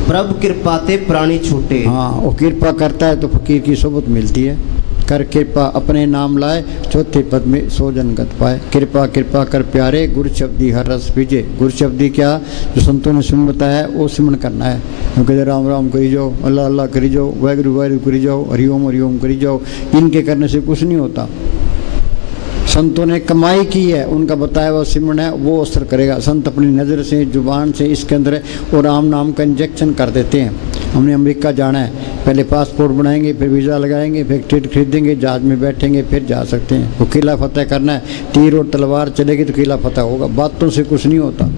प्रभु कृपा ते प्राणी छूटे। हाँ, वो कृपा करता है तो फकीर की सोबत मिलती है। कर कृपा अपने नाम लाए, चौथे पद में सो जन गत पाए। कृपा कृपा कर प्यारे, गुरु शब्दी हर रस पीजे। गुरु शब्दी क्या, जो संतों ने सिमरन बताया है वो सिमरन करना है। कहते राम राम करी जाओ, अल्लाह अल्लाह करी जाओ, वाहिगुरु वाहिगुरु करी जाओ, हरिओम करी जाओ। इनके करने से कुछ नहीं होता। संतों ने कमाई की है, उनका बताया हुआ सिमरन है, वो असर करेगा। संत अपनी नज़र से, जुबान से इसके अंदर और राम नाम का इंजेक्शन कर देते हैं। हमने अमेरिका जाना है, पहले पासपोर्ट बनाएंगे, फिर वीज़ा लगाएंगे, फिर टिकट खरीदेंगे, जहाज में बैठेंगे, फिर जा सकते हैं। वो किला फतेह करना है, तीर और तलवार चलेगी तो किला फतेह होगा, बातों से कुछ नहीं होता।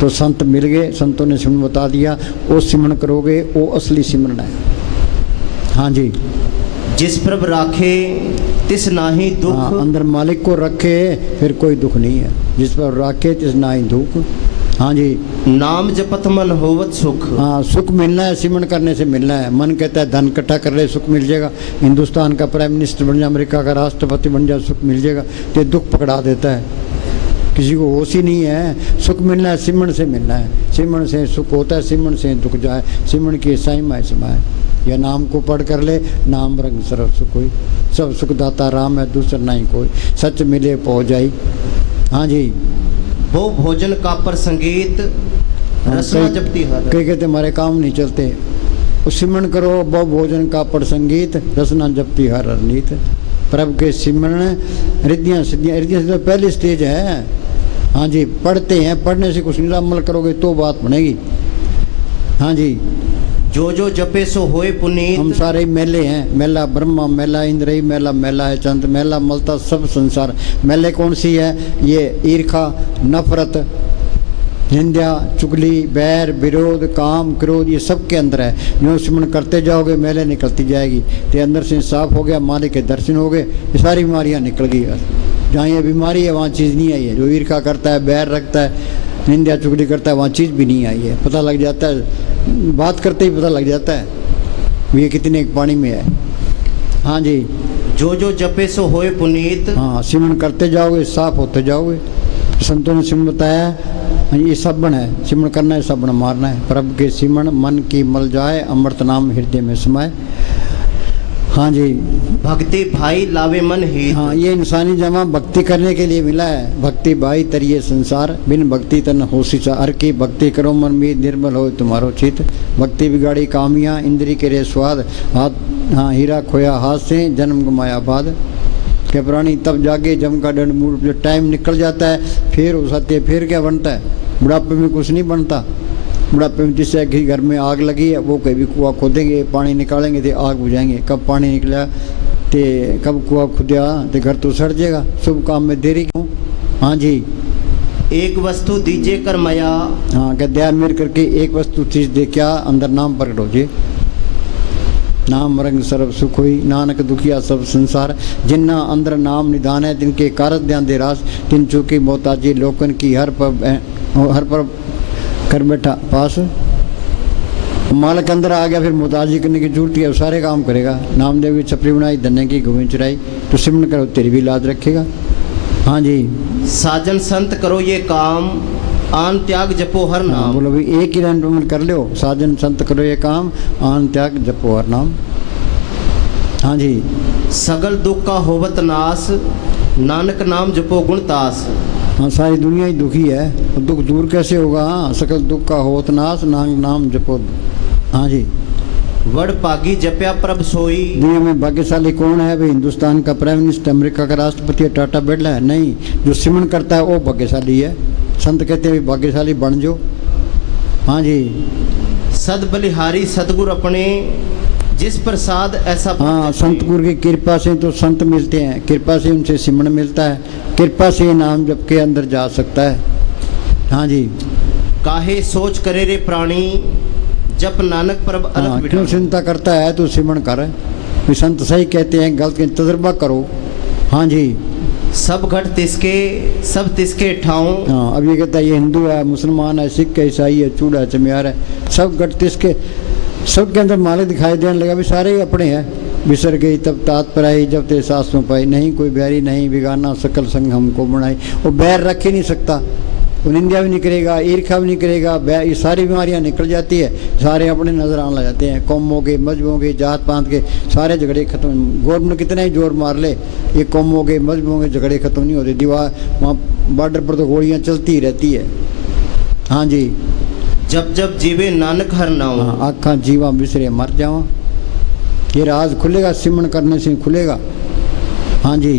तो संत मिल गए, संतों ने सिमरन बता दिया, वो सिमरन करोगे, वो असली सिमरन है। हाँ जी, जिस प्रभ राखे तिस नाही दुख। हाँ, अंदर मालिक को रखे फिर कोई दुख नहीं है। जिस पर राखे तिस नाही दुख। हाँ जी, नाम जपत मन होवत सुख। हाँ, सुख मिलना है, सिमरन करने से मिलना है। मन कहता है धन इकट्ठा कर ले, सुख मिल जाएगा, हिंदुस्तान का प्राइम मिनिस्टर बन जा, अमेरिका का राष्ट्रपति बन जा, सुख मिल जाएगा। तो दुख पकड़ा देता है किसी को होश ही नहीं है। सुख मिलना है सिमरन से मिलना है, सिमरन से सुख होता है, सिमरन से दुख जाए, सिमरन की साई माय समाए। या नाम को पढ़ कर ले, नाम रंग सर्व सुख होई, सब सुखदाता राम है दूसरा नहीं कोई, सच मिले पहुँच जाई। हाँ जी। वो भोजन का पर संगीत रसना जपती हर। कई कहते हमारे काम नहीं चलते, सिमरन करो बहु भोजन का पर संगीत, रसना जपती हर नीत। प्रभु के सिमरन रिद्धियाँ सिद्धियाँ, रिद्धियाँ सिद्धियाँ पहली स्टेज है। हाँ जी, पढ़ते हैं, पढ़ने से कुछ नहीं, अमल करोगे तो बात बनेगी। हाँ जी। जो जो जपे सो होए पुनीत। हम सारे मेले हैं, मेला ब्रह्मा, मेला इंद्रई, मेला मेला है चंद, मेला मलता सब संसार। मेले कौन सी है? ये ईर्खा, नफरत, निंदा, चुगली, बैर, विरोध, काम, क्रोध, ये सब के अंदर है। जो सिमरन करते जाओगे मेले निकलती जाएगी। तो अंदर से साफ हो गया, मालिक के दर्शन हो गए, ये सारी बीमारियाँ निकल गई। जहाँ ये बीमारी है वहाँ चीज़ नहीं आई है। जो ईर्खा करता है, बैर रखता है, निंदा चुगली करता है, वहाँ चीज़ भी नहीं आई है। पता लग जाता है, बात करते ही पता लग जाता है ये कितने पानी में है। हाँ जी। जो जो जपे सो होए पुनीत। हाँ, सिमरन करते जाओगे साफ होते जाओगे। संतों ने सिमरन बताया ये सबन है, सिमरन करना है, सबन मारना है। प्रभु के सिमरन मन की मल जाए, अमृत नाम हृदय में समाए। हाँ जी। भक्ति भाई लावे मन ही। हाँ, ये इंसानी जमा भक्ति करने के लिए मिला है। भक्ति भाई तरिए संसार, बिन भक्ति तन होशी हर की। भक्ति करो मन में निर्मल हो तुम्हारो चित। भक्ति बिगाड़ी कामियाँ, इंद्री के रे स्वाद, हाथ हाँ हीरा खोया हाथ से, जन्म गमाया बाद। के प्राणी तब जागे जम का दंड मूल। जो टाइम निकल जाता है फिर हो सकती है, फिर क्या बनता है? बुढ़ापे में कुछ नहीं बनता। बुढ़ापे में जिससे कि घर में आग लगी है वो कभी कुआं खोदेंगे, पानी निकालेंगे तो आग बुझाएंगे। कब पानी निकला तो कब कुआं खुदा तो घर तो सड़ जाएगा। शुभ काम में देरी क्यों? हाँ जी। एक वस्तु दीजिए कर माया। हाँ, क्या दया मेर करके एक वस्तु चीज दे, क्या अंदर नाम प्रकट हो जे। नाम रंग सर्व सुख हुई, नानक दुखिया सब संसार। जिन्ना अंदर नाम निधान है, तिनके कारत ध्यान दे रास। तिन चूकी मोहताजी लोकन की, हर पर कर बैठा पास। मालिक अंदर आ गया, फिर मोहताजी करने की जरूरत है, सारे काम करेगा। नामदेव की छपरी बनाई, धन्य की गोविंद चुराई, तो सिमरन करो तेरी भी लाज रखेगा। हाँ जी। साजन संत करो ये काम, आन त्याग जपो हर नाम। बोलो भाई एक ही लाइन में कर लो, साजन संत करो ये काम, आन त्याग जपो हर नाम। हाँ जी। सगल दुख का होवत नाश, नानक नाम जपो गुणतास। हाँ, सारी दुनिया ही दुखी है, दुख दूर कैसे होगा? हाँ, सकल दुख का होत नाश, नानक नाम जपो। हाँ जी। वड पागी जप्या प्रभ सोई। दुनिया में भाग्यशाली कौन है? भाई हिंदुस्तान का प्राइम मिनिस्टर, अमेरिका का राष्ट्रपति टाटा बिरला है? नहीं, जो सिमरन करता है वो भाग्यशाली है। संत कहते हैं भाग्यशाली बन जो। हाँ जी। सद बलिहारी सतगुर अपने, जिस प्रसाद ऐसा। हाँ, संत गुरु की कृपा से तो संत मिलते हैं, कृपा से उनसे सिमरन मिलता है, कृपा से नाम जप के अंदर जा सकता है। हाँ जी। काहे सोच करे रे प्राणी, जप नानक प्रभ अलग हाँ, बिठानी। क्यों चिंता करता है तो सिमरन कर। भी संत सही कहते हैं, गलत के तजुर्बा करो। हाँ जी। सब घट तिसके, सब तिसके ठाऊं। हाँ, अब ये कहता है ये हिंदू है, मुसलमान है, सिख है, ईसाई है, चूड़ा चमियार है, सब घट तिसके, सबके अंदर मालिक दिखाई देने लगा। भी सारे ही अपने हैं। बिसर गई तब तात पर आई, जब ते सासों पाई। नहीं कोई बैरी नहीं बिगाना, सकल संग हमको बनाई। वो बैर रख ही नहीं सकता, वो निंदा भी नहीं करेगा, ईर्खा भी नहीं करेगा। ये सारी बीमारियां निकल जाती है, सारे अपने नजर आने लग जाते हैं। कौमों के, मजहबों के, जात पात के सारे झगड़े खत्म। गवर्नमेंट कितना ही जोर मार ले, ये कौमों के, मजहबों के झगड़े खत्म नहीं होते। दीवार वहाँ बॉर्डर पर तो गोलियाँ चलती ही रहती है। हाँ जी। जब जब जीवे नानक हर नाम। हाँ, आखा जीवा बिसरे मर जावा। ये राज खुलेगा, सिमरन करने से खुलेगा। हाँ जी।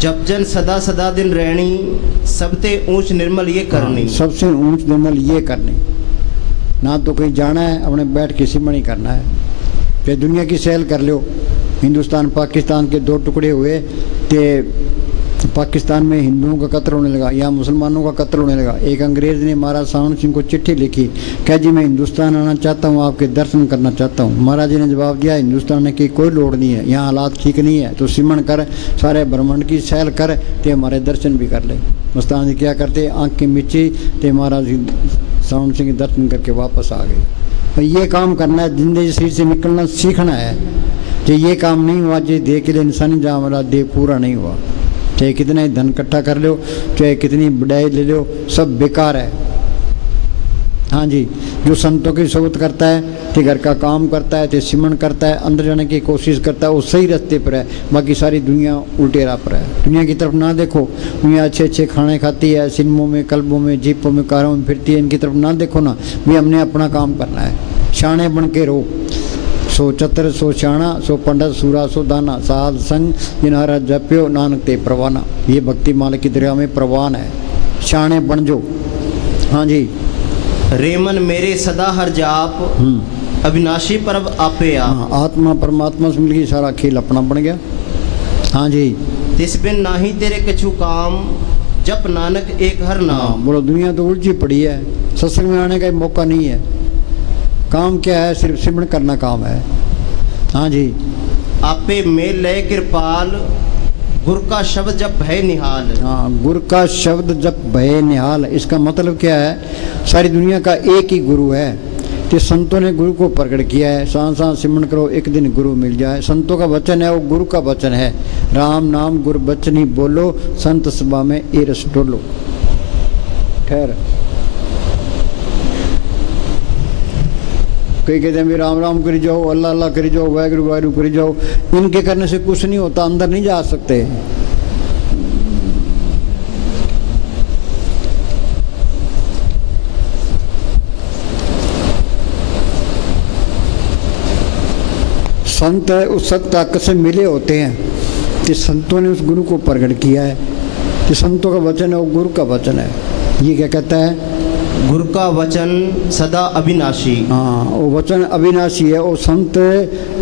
जब जन सदा सदा दिन रहनी, सबते ऊंच निर्मल ये करनी। हाँ, सबसे ऊंच निर्मल ये करनी। ना तो कहीं जाना है, अपने बैठ के सिमरन ही करना है। फिर दुनिया की सैल कर लो। हिंदुस्तान पाकिस्तान के दो टुकड़े हुए थे। पाकिस्तान में हिंदुओं का कत्ल होने लगा, यहाँ मुसलमानों का कत्ल होने लगा। एक अंग्रेज ने महाराज सावन सिंह को चिट्ठी लिखी, कह जी मैं हिंदुस्तान आना चाहता हूँ, आपके दर्शन करना चाहता हूँ। महाराज जी ने जवाब दिया हिंदुस्तान ने की कोई लोड़ नहीं है, यहाँ हालात ठीक नहीं है, तो सिमरन कर, सारे ब्रह्मांड की सैल कर, ते हमारे दर्शन भी कर ले। मुस्तान जी क्या करते, आँख की मिची ते महाराज सावन सिंह के दर्शन करके वापस आ गए। तो ये काम करना है, जिंदगी शरीर से निकलना सीखना है। तो ये काम नहीं हुआ जी देह के लिए इंसानी जहाँ हमारा देह पूरा नहीं हुआ। चाहे कितना ही धन इकट्ठा कर लो, चाहे कितनी बढ़ाई ले लो, सब बेकार है। हाँ जी, जो संतों की सोबत करता है, तो घर का काम करता है, तो सिमरन करता है, अंदर जाने की कोशिश करता है, वो सही रास्ते पर है। बाकी सारी दुनिया उल्टे राह पर है। दुनिया की तरफ ना देखो, दुनिया अच्छे अच्छे खाने खाती है, सिनेमों में, क्लबों में, जीपों में, कारों में फिरती है, इनकी तरफ ना देखो ना। भी हमने अपना काम करना है, शाणे बन के रहो। सो चतर सो शाणा, सो पंडित सूरा सो दाना, साध संग जिनहरा जप्यो नानक ते प्रवाना। ये भक्ति माल की दरिया में प्रवान है, शाणे बन जो। हाँ जी, रेमन मेरे सदा हर जाप, अविनाशी परब आपे आप। हाँ, आत्मा परमात्मा से मिल गई, सारा खेल अपना बन गया। हाँ जी, तिस बिन नाही तेरे कछु काम, जप नानक एक हर नाम। हाँ, बोलो दुनिया तो उलझी पड़ी है, सत्संग में आने का मौका नहीं है। काम क्या है? सिर्फ सिमरन करना काम है। हाँ जी, आपे मेल लय कृपाल, गुर का शब्द जब भय निहाल। हाँ, गुरु का शब्द जब भय निहाल, इसका मतलब क्या है? सारी दुनिया का एक ही गुरु है। तो संतों ने गुरु को प्रकट किया है। सांस सांस सिमरन करो, एक दिन गुरु मिल जाए। संतों का वचन है, वो गुरु का वचन है। राम नाम गुरु बचन ही बोलो, संत सभा में ए रस डोलो। ठहर, कई कहते हैं राम राम करी जाओ, अल्लाह अल्लाह करी जाओ, वाहगुरु वाहगुरु करी जाओ। इनके करने से कुछ नहीं होता, अंदर नहीं जा सकते। संत उस सत्य ताकत से मिले होते हैं कि संतों ने उस गुरु को प्रकट किया है। कि संतों का वचन है, वो गुरु का वचन है। ये क्या कहता है? गुरु का वचन सदा अविनाशी। हाँ, वो वचन अविनाशी है। वो संत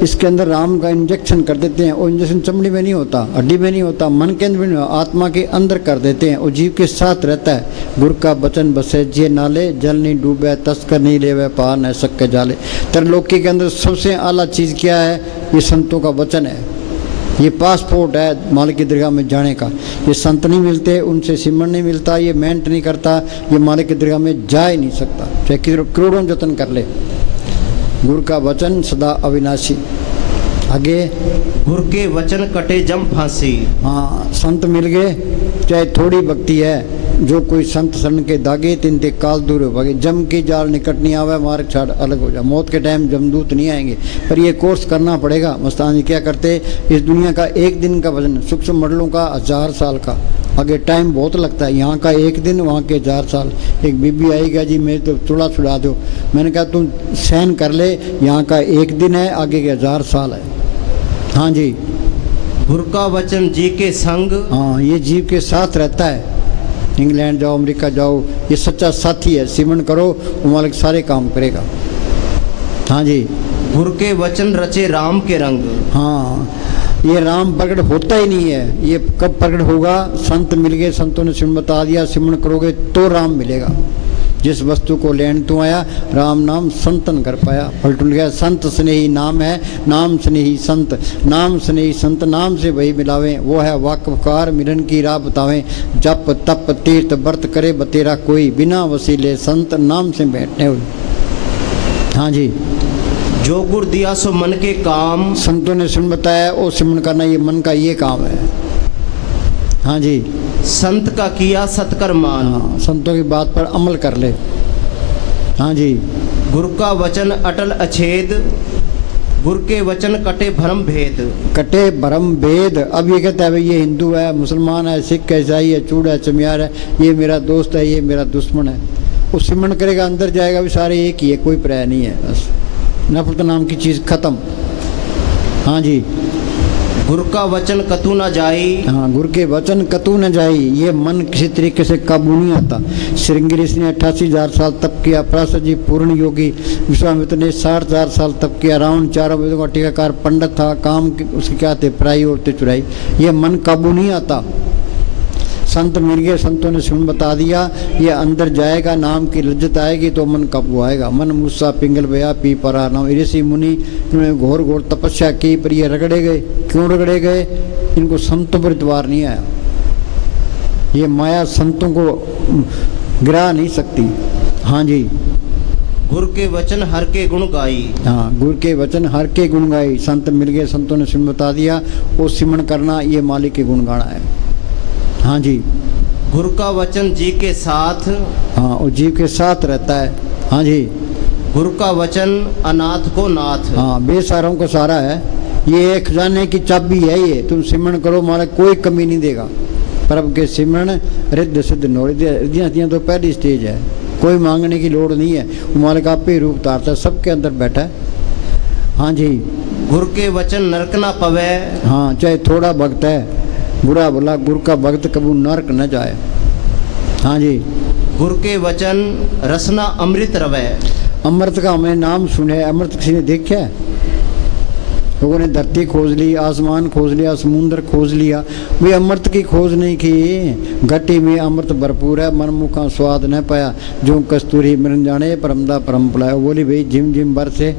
इसके अंदर राम का इंजेक्शन कर देते हैं। वो इंजेक्शन चमड़ी में नहीं होता, हड्डी में नहीं होता, मन के अंदर भी नहीं होता, आत्मा के अंदर कर देते हैं। वो जीव के साथ रहता है। गुरु का वचन बसे जे नाले, जल नहीं डूबे, तस्कर नहीं लेवे, पार न सके जाले। त्रिलोकी के अंदर सबसे आला चीज़ क्या है? ये संतों का वचन है। ये पासपोर्ट है मालिक की दरगाह में जाने का। ये संत नहीं मिलते, उनसे सिमरन नहीं मिलता, ये मेहनत नहीं करता, ये मालिक की दरगाह में जा ही नहीं सकता, चाहे करोड़ों जतन कर ले। गुरु का वचन सदा अविनाशी। आगे, गुरु के वचन कटे जम फांसी। हाँ, संत मिल गए, चाहे थोड़ी भक्ति है। जो कोई संत शरण के दागे, तिन ते काल दूर हो भागे। जम की जाल निकट नहीं आवे, मार्ग छाड़ अलग हो जा। मौत के टाइम जमदूत नहीं आएंगे, पर ये कोर्स करना पड़ेगा। मस्तान जी क्या करते? इस दुनिया का एक दिन का वजन, सूक्ष्म मंडलों का 1000 साल का। आगे टाइम बहुत लगता है। यहाँ का एक दिन, वहाँ के 1000 साल। एक बीबी आई, क्या जी मेरे तो चूड़ा छुड़ा दो। मैंने कहा तुम सहन कर ले, यहाँ का एक दिन है, आगे के 1000 साल है। हाँ जी, गुरु का वचन जी के संग। हाँ, ये जीव के साथ रहता है। इंग्लैंड जाओ, अमेरिका जाओ, ये सच्चा साथी है। सिमरन करो, वो मालिक सारे काम करेगा। हाँ जी, गुरु के वचन रचे राम के रंग। हाँ, ये राम प्रकट होता ही नहीं है। ये कब प्रकट होगा? संत मिल गए, संतों ने सिमरन बता दिया, सिमरन करोगे तो राम मिलेगा। जिस वस्तु को लेने तू आया, राम नाम संतन कर पाया। पलटून गया, संत स्नेही नाम है, नाम स्नेही संत। नाम स्नेही संत, नाम से वही मिलावे। वो है वाकफकार, मिलन की राह बतावें। जप तप तीर्थ व्रत करे बतेरा कोई, बिना वसीले संत नाम से बैठने हुए। हाँ जी, जो गुरु दिया सो मन के काम। संतों ने सिमरन बताया, वो सिमरन करना ये मन का ये काम है। हाँ जी, संत का किया सत्कर मान। हाँ, संतों की बात पर अमल कर ले। हाँ जी, गुरु का वचन अटल अछेद, गुरु के वचन कटे भरम भेद। कटे भरम भेद। अब ये कहता है भाई ये हिंदू है, मुसलमान है, सिख है, ईसाई है, चूड़ा है, चमियार है, ये मेरा दोस्त है, ये मेरा दुश्मन है। वो सिमरन करेगा, अंदर जाएगा भी सारे एक ही है, कोई पर्याय नहीं है। बस नफरत नाम की चीज़ खत्म। हाँ जी, गुरु का वचन कतू न जाई। हाँ, गुरु के वचन कतू न जाई। ये मन किसी तरीके से काबू नहीं आता। श्रृंगी ऋषि ने 88,000 साल तप किया। पराशर जी पूर्ण योगी। विश्वामित्र ने 60,000 साल तप किया। रावण 4 वेदों का टीकाकार पंडित था। काम उसके क्या थे? पराई औरतें चुराई। ये मन काबू नहीं आता। संत मिल गए, संतों ने सिमरन बता दिया, ये अंदर जाएगा, नाम की लज्जत आएगी तो मन काबू आएगा। मन मूसा पिंगल बया पी परा नाम। ऋषि मुनि इन्होंने घोर घोर तपस्या की, पर ये रगड़े गए। क्यों रगड़े गए? इनको संतों पर इतवार नहीं आया। ये माया संतों को गिरा नहीं सकती। हाँ जी, गुरु के वचन हर के गुण गाई। हाँ, गुरु के वचन हर के गुण गाई। संत मिल गए, संतों ने सिमरन बता दिया, वो सिमरन करना ये मालिक के गुण गाना है। हाँ जी। गुरु का वचन जी के साथ, हाँ, और जीव के साथ रहता है। हाँ जी। गुरु का वचन अनाथ को नाथ। हाँ, बेसहारों को सहारा है। ये खजाने की चाबी है। ये तुम सिमरन करो, मारा कोई कमी नहीं देगा। प्रभु के सिमरन रिद्ध सिद्ध रिद्धियाँ तो पहली स्टेज है, कोई मांगने की लोड़ नहीं है। वो मालिक आप ही रूप धारता है, सबके अंदर बैठा है। हाँ जी। गुरु के वचन नरक ना पवे। हाँ, चाहे थोड़ा भक्त है, बुरा भला गुरु का भक्त कबू नरक न जाए। हाँ जी। गुरु के वचन रसना अमृत रवे। अमृत का हमें नाम सुने, अमृत किसी ने देखा है? लोगों ने धरती खोज ली, आसमान खोज लिया, समुद्र खोज लिया, वे अमृत की खोज नहीं की। घटी में अमृत भरपूर है, मनमुखा स्वाद न पाया, जो कस्तूरी मृन जाने परमदा परम पलाया। बोली भाई झिम झिम बरसे।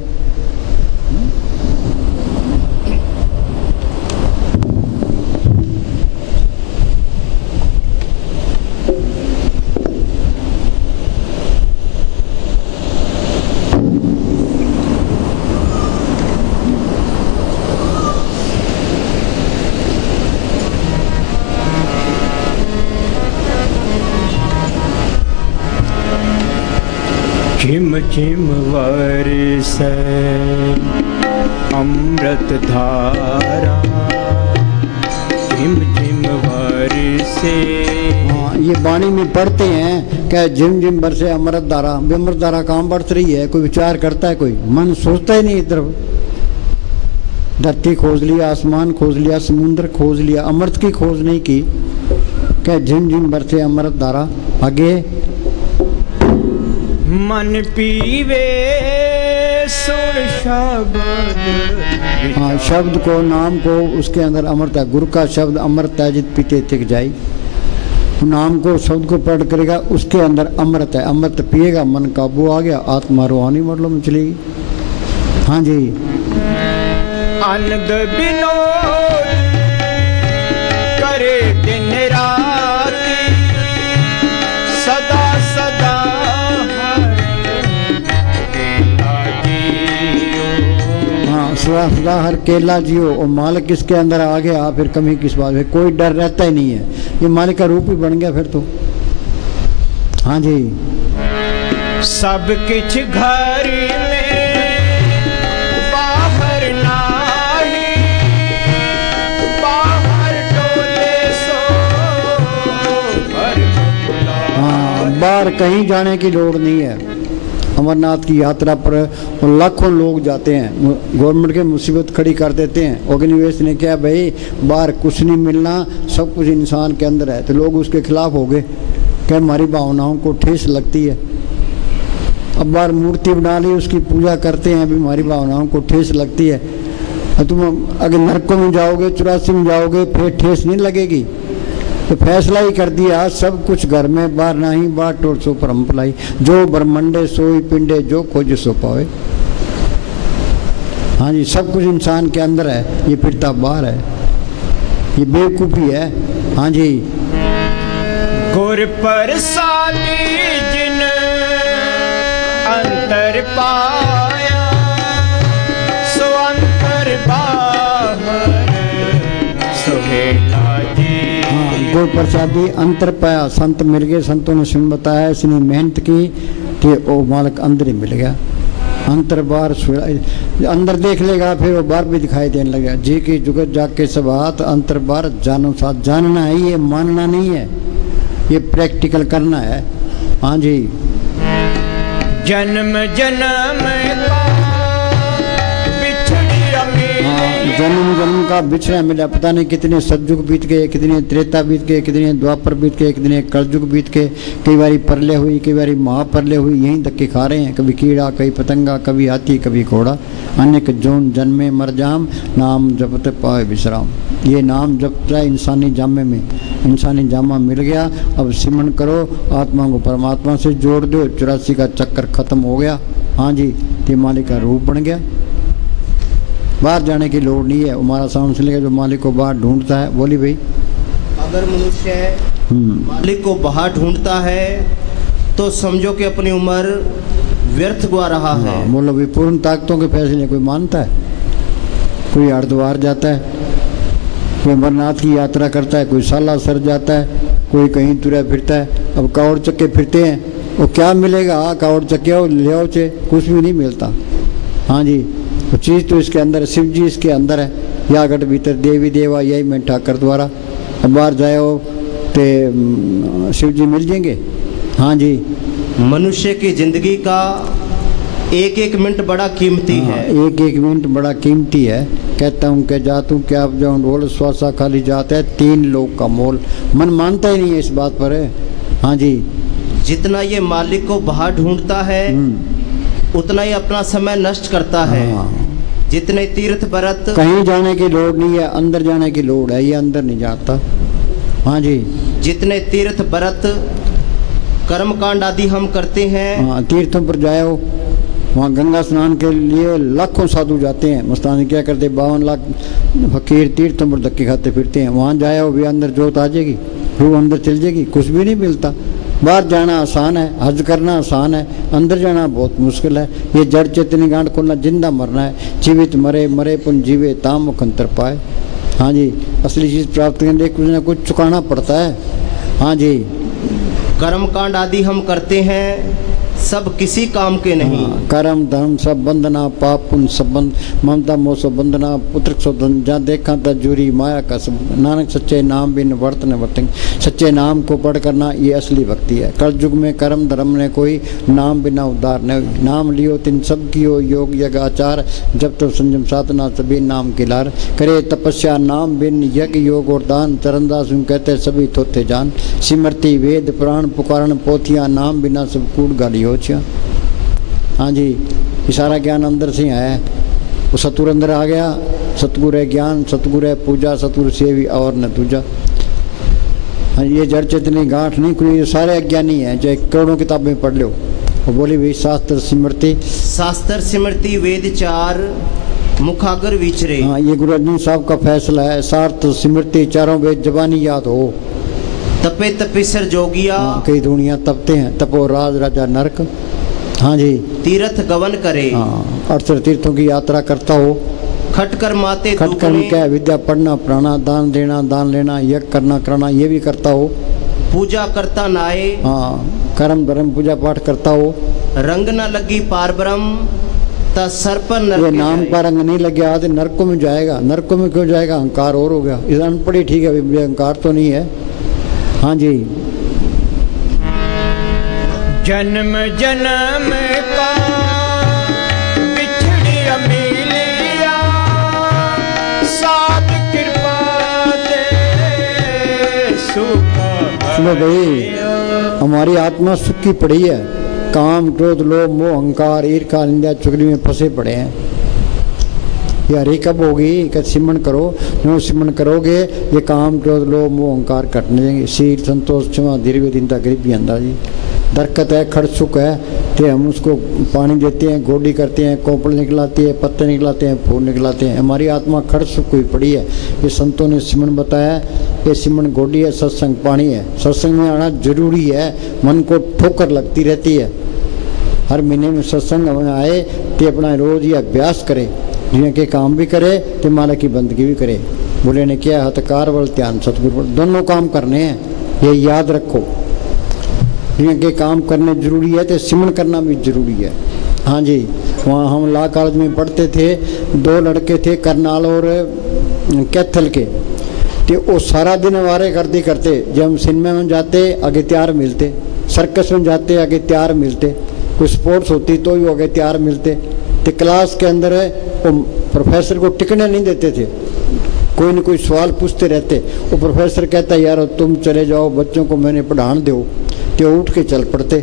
झिम झिम बरसे अमृत धारा, झिम झिम बरसे। हाँ, ये वाणी में पढ़ते हैं क्या झिम झिम बरसे अमृत धारा। अमृत धारा कहाँ बढ़ रही है? कोई विचार करता है? कोई मन सोचता ही नहीं इधर। धरती खोज लिया, आसमान खोज लिया, समुद्र खोज लिया, अमृत की खोज नहीं की। क्या झिम झिम बरसे अमृत धारा। आगे मन पीवे सुर शब्द। हाँ, शब्द को, नाम को, उसके अंदर अमृत है। गुरु का शब्द अमृत है, जित पीते तिक जाई। नाम को, शब्द को पढ़ करेगा, उसके अंदर अमृत है। अमृत पिएगा, मन काबू आ गया, आत्मा रूहानी मरलो में चलेगी। हाँ जी। आनंद विनोद करे दिन राति, सदा सदा सदा सदा हर केला जियो। और मालिक किसके अंदर आ गया, फिर कमी किस बात है? कोई डर रहता ही नहीं है। ये मालिक का रूप ही बन गया फिर तो। हाँ जी। सब किछ घर में बाहर नाही, बाहर डोले सो भर खुला। हाँ, बाहर कहीं जाने की लोड़ नहीं है। अमरनाथ की यात्रा पर लाखों लोग जाते हैं, गवर्नमेंट के मुसीबत खड़ी कर देते हैं। ऑर्गेनाइजेशन ने क्या भाई, बाहर कुछ नहीं मिलना, सब कुछ इंसान के अंदर है। तो लोग उसके खिलाफ हो गए, क्या हमारी भावनाओं को ठेस लगती है। अब बाहर मूर्ति बना ली, उसकी पूजा करते हैं, अभी हमारी भावनाओं को ठेस लगती है। तुम अगर नरकों में जाओगे, 84 में जाओगे, फिर ठेस नहीं लगेगी। तो फैसला ही कर दिया, सब कुछ घर में, बाहर नहीं, बाहर टोर सो परम पलाई। जो ब्रह्मंडे सोई पिंडे, जो खोज सो पावे। हाँ जी, सब कुछ इंसान के अंदर है, ये फिरता बाहर है, ये बेवकूफ़ी है। हाँ जी। गुर परसादी जिन अंतर पाया, सो अंतर बाहर सुहेला जी। गुर प्रसादी अंतर पाया, संत मिल गए, संतों ने सुन बताया, इसने मेहनत की कि वो मालिक अंदर ही मिल गया। अंतर बार अंदर देख लेगा, फिर वो बार भी दिखाई देने लगेगा। जी की जुगत जाग के सब हाथ, अंतर बार जानो साथ। जानना है, ये मानना नहीं है, ये प्रैक्टिकल करना है। हाँ जी। जन्म जन्म का बिछड़ी रमे। जन्म जन्म का बिछड़ा मिला, पता नहीं कितने सतयुग बीत गए, कितने त्रेता बीत गए, कितने द्वापर बीत गए, कितने कलयुग बीत गए। कई बारी परले हुई, कई बारी महापरले हुई, यहीं धक्के खा रहे हैं। कभी कीड़ा, कभी पतंगा, कभी हाथी, कभी घोड़ा। अनेक जोन जन्मे मर जाम, नाम जपते पाए विश्राम। ये नाम जपता है इंसानी जामे में, इंसानी जामा मिल गया। अब सिमरन करो, आत्मा को परमात्मा से जोड़ दो, 84 का चक्कर खत्म हो गया। हाँ जी, ते मालिक का रूप बन गया। बाहर जाने की लोड़ नहीं है। हमारा साउंड सुनेगा, जो मालिक को बाहर ढूंढता है। बोली भाई, अगर मनुष्य मालिक को बाहर ढूंढता है तो समझो कि अपनी उम्र व्यर्थ गवा रहा है। बोलो भाई, पूर्ण ताकतों के फैसले कोई मानता है? कोई हरिद्वार जाता है, कोई अमरनाथ की यात्रा करता है, कोई सालासर जाता है, कोई कहीं तुरा फिरता है। अब कावड़ चक्के फिरते हैं, वो क्या मिलेगा? कावड़ चक्के ले आओ चे, कुछ भी नहीं मिलता। हाँ जी, वो चीज़ तो इसके अंदर है, शिव जी इसके अंदर है, या गढ़ भीतर देवी देवा यही मैं ठाकर द्वारा। अब बाहर जाओ तो शिव जी मिल जाएंगे। हाँ जी, मनुष्य की जिंदगी का एक एक मिनट बड़ा कीमती है। एक एक मिनट बड़ा कीमती है। कहता हूँ कि जात हूँ क्या जाऊँ ढोल, श्वासा खाली जाता है, 3 लोग का मोल। मन मानता ही नहीं है इस बात पर। हाँ जी, जितना ये मालिक को बाहर ढूंढता है उतना ही अपना समय नष्ट करता है। जितने तीर्थ व्रत, कहीं जाने की लोड़ नहीं है, अंदर जाने की लोड़ है, ये अंदर नहीं जाता। हाँ जी, जितने तीर्थ व्रत कर्म कांड आदि हम करते हैं, हाँ तीर्थों पर जाओ, वहाँ गंगा स्नान के लिए लाखों साधु जाते हैं। मस्तानी क्या करते, 52 लाख फकीर तीर्थों पर धक्के खाते फिरते हैं। वहाँ जाओ भी अंदर जोत आ जाएगी, रूह अंदर चल जाएगी, कुछ भी नहीं मिलता। बाहर जाना आसान है, हज करना आसान है, अंदर जाना बहुत मुश्किल है। ये जड़ चेतनी गांठ खोलना, जिंदा मरना है। जीवित मरे, मरे पुन जीवे, ताम मुखंतर पाए। हाँ जी, असली चीज़ प्राप्त करने के लिए कुछ ना कुछ चुकाना पड़ता है। हाँ जी, कर्म कांड आदि हम करते हैं सब किसी काम के नहीं। कर्म धर्म सब बंधना, पाप पुण्य सब बंध, ममता मोह सब बंधना, पुत्र शोधन जहाँ देखा था जूरी माया का सब। नानक सच्चे नाम बिन वर्त न वर्तेंगे। सच्चे नाम को पढ़ करना ये असली भक्ति है। कल युग में कर्म धर्म ने कोई नाम बिना उद्धार न। नाम लियो तिन सब कियो योग यज्ञ आचार, जब तब संयम साधना सभी नाम की लार। करे तपस्या नाम बिन यज्ञ योग और दान, चरणदास कहते सभी थोथे जान। सिमरती वेद पुराण पुकारण पोथियाँ, नाम बिना सब कूड़ गाली। हाँ जी, ये सारा ज्ञान अंदर से है। वो सतगुरु अंदर आ गया। सतगुरु है ज्ञान, सतगुरु है पूजा, सतगुरु सेवी और न दूजा। हाँ, ये जड़ चेतनी गांठ नहीं कोई, सारे अज्ञानी हैं, चाहे करोड़ों किताबें पढ़ लो। और बोली भाई शास्त्र सिमरती, शास्त्र सिमरती वेद चार मुखागर विचरे। हाँ, ये गुरु अर्जुन साहब का फैसला है। शास्त्र सिमरती चारों वेद जबानी याद हो। तपे तपेसर जोगिया, कई दुनिया तपते हैं, तपो राज राजा नरक। हाँ जी, तीर्थ गवन करे। हाँ, 68 तीर्थों की यात्रा करता हो। खटकर माते खटकर दुगने, क्या, विद्या पढ़ना पढ़ाना, दान देना दान लेना, यज्ञ करना कराना, ये भी करता हो। पूजा करता नाए। हाँ, कर्म धर्म पूजा पाठ करता हो। रंग न लगी पार ब्रह्म, ता सर पर नरक ये नाम जाए। का रंग नहीं लग गया तो नरकों में जाएगा। नरकों में क्यों जाएगा? अहंकार और हो गया। इस अनपढ़ी ठीक है, अभी अहंकार तो नहीं है। हाँ जी, जन्म जन्म का बिछड़ी मिलिया, साथ कृपा दे सुख। सुनो भाई, हमारी आत्मा सुख की पड़ी है। काम क्रोध लोभ मोह अहंकार ईर्ष्या निंदा चुगली में फंसे पड़े हैं। ये हरी कब होगी? कि सिमरन करो। जो सिमरन करोगे ये काम क्रोध लोभ मोह अहंकार कटने जाएंगे। शील संतोष क्षमा धीरे दीनता गरीबी अंदाजी। दरकत है, खड़ सुख है, तो हम उसको पानी देते हैं, गोडी करते हैं, कोपल निकलाती है, पत्ते निकलाते हैं, फूल निकलाते हैं। हमारी आत्मा खड़ सुख हुई पड़ी है। ये संतों ने सिमरन बताया। ये सिमरन गोडी है, सत्संग पानी है। सत्संग में आना जरूरी है। मन को ठोकर लगती रहती है। हर महीने में सत्संग में आए तो अपना रोज ये अभ्यास करे, दुनिया के काम भी करे तो मालिक की बंदगी भी करे। बोले ने क्या, हथकार बल ध्यान सतगुरु, दोनों काम करने हैं, ये याद रखो। दुनिया के काम करने जरूरी है तो सिमरन करना भी जरूरी है। हाँ जी, वहाँ हम लॉ कॉलेज में पढ़ते थे। 2 लड़के थे, करनाल और कैथल के, तो वो सारा दिन वारे करते करते। जब हम सिनेमा में जाते आगे तैयार मिलते, सर्कस में जाते आगे तैयार मिलते, कोई स्पोर्ट्स होती तो भी आगे तैयार मिलते। तो क्लास के अंदर वो प्रोफेसर को टिकने नहीं देते थे, कोई न कोई सवाल पूछते रहते। वो प्रोफेसर कहता यार तुम चले जाओ, बच्चों को मैंने पढ़ान दो, तो उठ के चल पड़ते।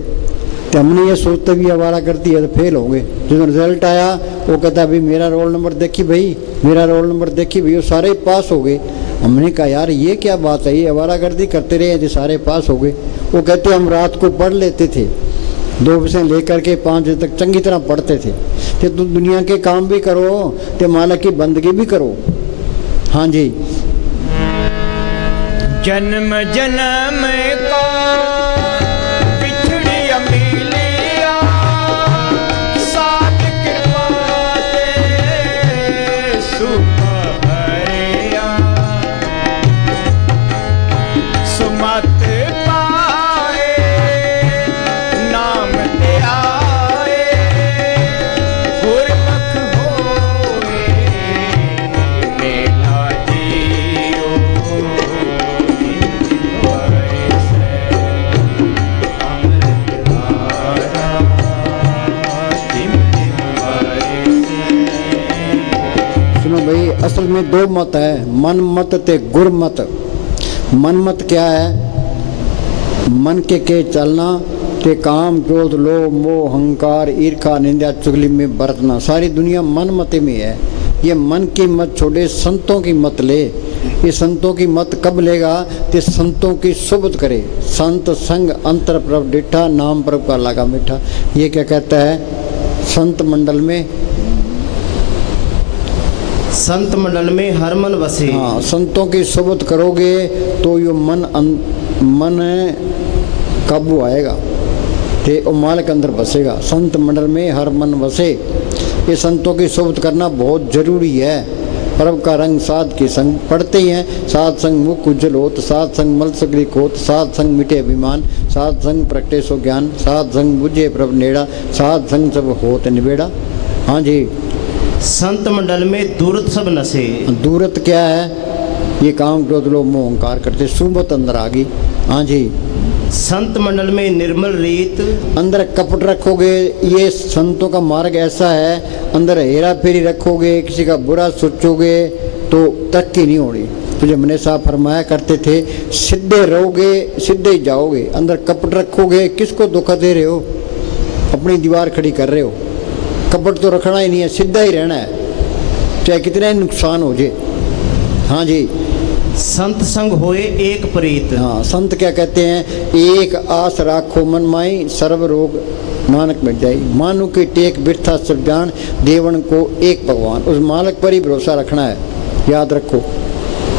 तो हमने ये सोचते भी हमारा करती है तो फेल होंगे। जो रिजल्ट आया वो कहता भाई मेरा रोल नंबर देखी भाई, मेरा रोल नंबर देखी भाई, वो सारे पास हो गए। हमने कहा यार ये क्या बात है, ये आवारागर्दी करते रहे थे, सारे पास हो गए। वो कहते हम रात को पढ़ लेते थे, 2 बजे लेकर के 5 बजे तक चंगी तरह पढ़ते थे। तो तुम दुनिया के काम भी करो तो मालिक की बंदगी भी करो। हाँ जी, जन्म जन्म का बिछड़ी मिलिया, साथ कृपा दे सुख भरिया। सुनो भाई, असल में दो मत है, मन मत ते गुर मत। मन मत क्या है? मन के चलना ते काम क्रोध लोभ मोह अहंकार ईर्खा निंदा चुगली में बरतना। सारी दुनिया मन मते में है। ये मन की मत छोड़े, संतों की मत ले। ये संतों की मत कब लेगा? ते संतों की सुबत करे। संत संग अंतर प्रभ डिठा, नाम प्रभ का लागा मीठा। ये क्या कहता है? संत मंडल में, संत मंडल में हर मन बसे। हाँ, संतों की सुबत करोगे तो यो मन काबू आएगा, ते ओ माल के अंदर बसेगा। संत मंडल में हर मन बसे। ये संतों की सोबत करना बहुत जरूरी है। पर्व का रंग साध के संग पढ़ते ही हैं। साध संग मुख उज्जवल होत, साध संग मल सगरी खोत, साध संग मिटे अभिमान, साध संग प्रगटे सो ज्ञान, साध संग बुझे प्रभ नेड़ा, साध संग सब होत निबेड़ा। हाँ जी, संत मंडल में दूरत सब नशे। दूरत क्या है? ये काम क्रोध लोभ मोह अहंकार करते, सुबत अंदर आ गई। हाँ जी, संत मंडल में निर्मल रीत। अंदर कपट रखोगे, ये संतों का मार्ग ऐसा है। अंदर हेरा फेरी रखोगे, किसी का बुरा सोचोगे तो तरक्की नहीं होनी। तो जब मैंने साहब फरमाया करते थे, सीधे रहोगे सीधे ही जाओगे। अंदर कपट रखोगे, किसको धोखा दे रहे हो? अपनी दीवार खड़ी कर रहे हो। कपट तो रखना ही नहीं है, सीधा ही रहना है, चाहे कितना ही नुकसान हो जाए। हाँ जी, संत संग होए एक प्रीत। हाँ, संत क्या कहते हैं? एक आस राखो मन माई, सर्व रोग मानक मिट जाई। मानो की टेक बिरथा सब जान, देवन को एक भगवान। उस मालक पर ही भरोसा रखना है, याद रखो।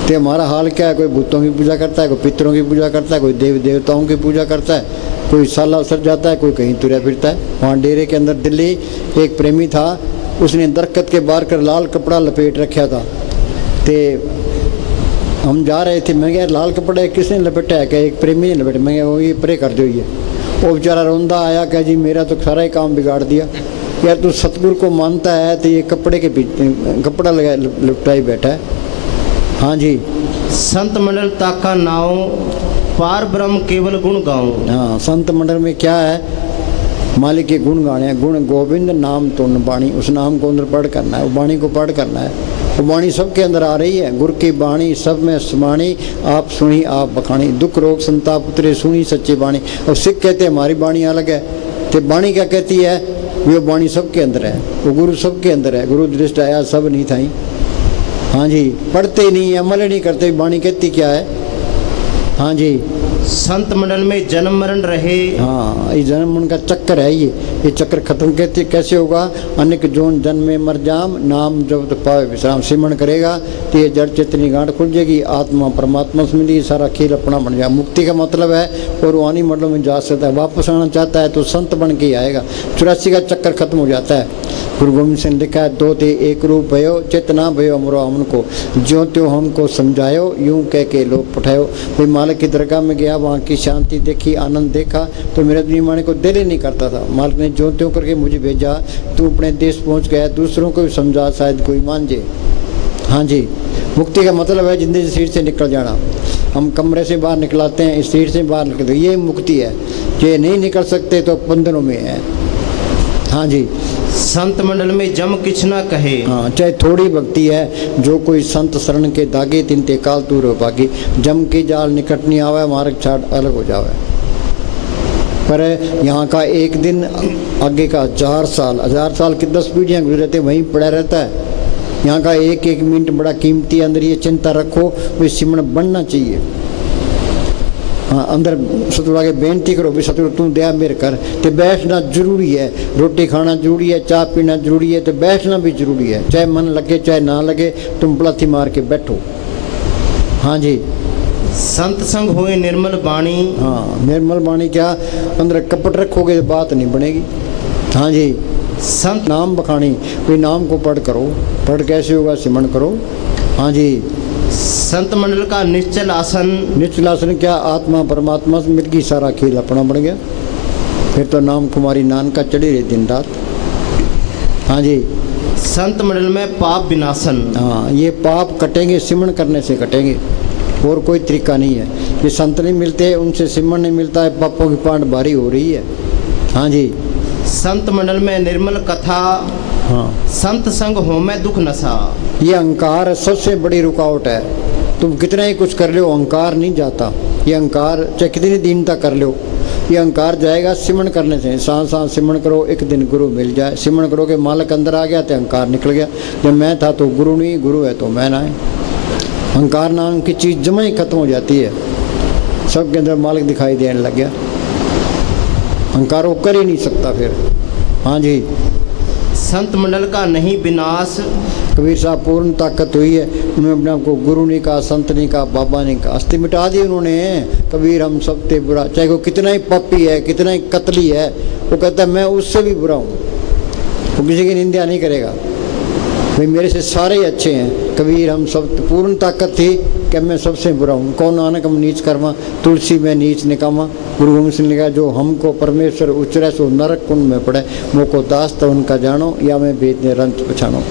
तो हमारा हाल क्या है? कोई भूतों की पूजा करता है, कोई पितरों की पूजा करता है, कोई देव देवताओं की पूजा करता है, कोई साला सर जाता है, कोई कहीं तुरा फिरता है। वहाँ डेरे के अंदर दिल्ली एक प्रेमी था, उसने दरख्त के बाहर कर लाल कपड़ा लपेट रखा था। तो हम जा रहे थे, मैं क्या लाल कपड़ा किसने लपेटा है? क्या एक प्रेमी ने लपेटा? मैं वो ये परे कर दो। ये वो बेचारा रोंदा आया, क्या जी मेरा तो सारा ही काम बिगाड़ दिया। यार तू सतगुरु को मानता है तो ये कपड़े के पीछे कपड़ा लगा लपटाई बैठा है। हाँ जी, संत मंडल ताका नाव, पार ब्रह्म केवल गुण गाऊं। हाँ, संत मंडल में क्या है? मालिक के गुण गाने हैं। गुण गोविंद नाम तो बाणी, उस नाम को अंदर पढ़ करना है, वो बाणी को पढ़ करना है। वो बाणी सबके अंदर आ रही है। गुर की बाणी सब में समाणी, आप सुनी आप बखानी, दुख रोग संताप उतरे सुनी सच्ची बाणी। और सिख कहते हैं हमारी बाणी अलग है। तो बाणी क्या कहती है? वो बाणी सबके अंदर है, वो गुरु सबके अंदर है। गुरु दृष्ट आया सब नहीं था। हाँ जी, पढ़ते ही नहीं, अमल ही नहीं करते। बाणी कहती क्या है? हाँ जी, संत मंडल में जन्म मरण रहे। हाँ, ये जन्म मरण का चक्कर है। ये चक्कर खत्म कैसे होगा? अनेक जोन जन्म में मर जाम, नाम जब तो पावे विश्राम। सिमरण करेगा तो ये जड़ चेतनी गांठ खुल जाएगी, आत्मा परमात्मा से मिली, सारा खेल अपना बन जाए। मुक्ति का मतलब है और रूहानी मंडलों में जा सकता है। वापस आना चाहता है तो संत बन के ही आएगा। 84 का चक्कर खत्म हो जाता है। गुरु गोविंद सिंह लिखा है, दो ते एक रूप भयो, चेतना भयो अमरो हमन को, ज्यों त्यों हमको समझायो, यूं कह के लोग पठायो। कोई मालिक की दरगाह में गया, वहाँ की शांति देखी, आनंद देखा, तो मेरे दुनिया को दिल ही नहीं करता था। मालिक ने ज्यों त्यों करके मुझे भेजा, तू अपने देश पहुँच गया, दूसरों को भी समझा, शायद कोई मान जाए। हाँ जी, मुक्ति का मतलब है जिंदगी सीट से निकल जाना। हम कमरे से बाहर निकलाते हैं, इस सीट से बाहर निकलते, ये मुक्ति है। ये नहीं निकल सकते तो बंधनों में है। हाँ जी, संत मंडल में जम किछ ना कहे। हाँ, चाहे थोड़ी भक्ति है, जो कोई संत शरण के दागे, तिनते काल दूर हो पागी। जम की जाल निकट नहीं आवे, मार्ग छाड़ अलग हो जावे। पर यहाँ का एक दिन आगे का 1000 साल की 10 पीढ़ियाँ गुजरते वहीं पड़ा रहता है। यहाँ का एक एक मिनट बड़ा कीमती। अंदर ये चिंता रखो, वो सिमरण बनना चाहिए। हाँ, अंदर सतगुरु आगे बेनती करो भी सतगुरु तू दया मेरे कर। तो बैठना जरूरी है, रोटी खाना जरूरी है, चाय पीना जरूरी है, तो बैठना भी जरूरी है। चाहे मन लगे चाहे ना लगे, तुम पलाथी मार के बैठो। हाँ जी, संत संग होए निर्मल बाणी। हाँ, निर्मल बाणी क्या? अंदर कपट रखोगे तो बात नहीं बनेगी। हाँ जी, संत नाम बखानी, कोई नाम को पढ़ करो। पढ़ कैसे होगा? सिमरण करो। हाँ जी, संत मंडल का निश्चल आसन। निश्चल आसन क्या? आत्मा परमात्मा से मिल गई, सारा खेल अपना बन गया। फिर तो नाम कुमारी नानका चढ़ी रही दिन रात। हाँ जी, संत मंडल में पाप विनाशन। हाँ, ये पाप कटेंगे सिमरण करने से कटेंगे, और कोई तरीका नहीं है। ये संत नहीं मिलते, उनसे सिमरण नहीं मिलता है, पापों की पांड भारी हो रही है। हाँ जी, संत मंडल में निर्मल कथा। हाँ, संत संग हो मैं दुख नशा। ये अहंकार सबसे बड़ी रुकावट है। तुम कितना ही कुछ कर लो, अहंकार नहीं जाता। ये अहंकार चाहे कितनी दीनता कर लो, ये अहंकार जाएगा सिमरण करने से। सांस सांस सिमरण करो, एक दिन गुरु मिल जाए। सिमरण करो कि मालिक अंदर आ गया तो अहंकार निकल गया। जब मैं था तो गुरु नहीं, गुरु है तो मैं ना है। अहंकार नाम की चीज़ जमा ही खत्म हो जाती है, सबके अंदर मालिक दिखाई देने लग गया। अहंकार वो कर ही नहीं सकता फिर। हाँ जी, संत मंडल का नहीं विनाश। कबीर साहब पूर्ण ताकत हुई है, उन्होंने अपने आप को गुरु नहीं कहा, संत नहीं कहा, बाबा नहीं कहा, अस्थि मिटा दी उन्होंने। कबीर हम सब ते बुरा, चाहे वो कितना ही पापी है, कितना ही कतली है, वो कहता है मैं उससे भी बुरा हूँ। वो किसी की निंदा नहीं करेगा, भाई मेरे से सारे ही अच्छे हैं। कबीर हम सब, पूर्ण ताकत थी कि मैं सबसे बुरा हूँ। कौन नानक हम नीच करवा, तुलसी में नीच निकामा। गुरु गोविंद सिंह ने कहा जो हमको परमेश्वर उचरे सो नरक कुंड में पड़े। मोको दास तो उनका जानो, या मैं बेचने रंत पछानो।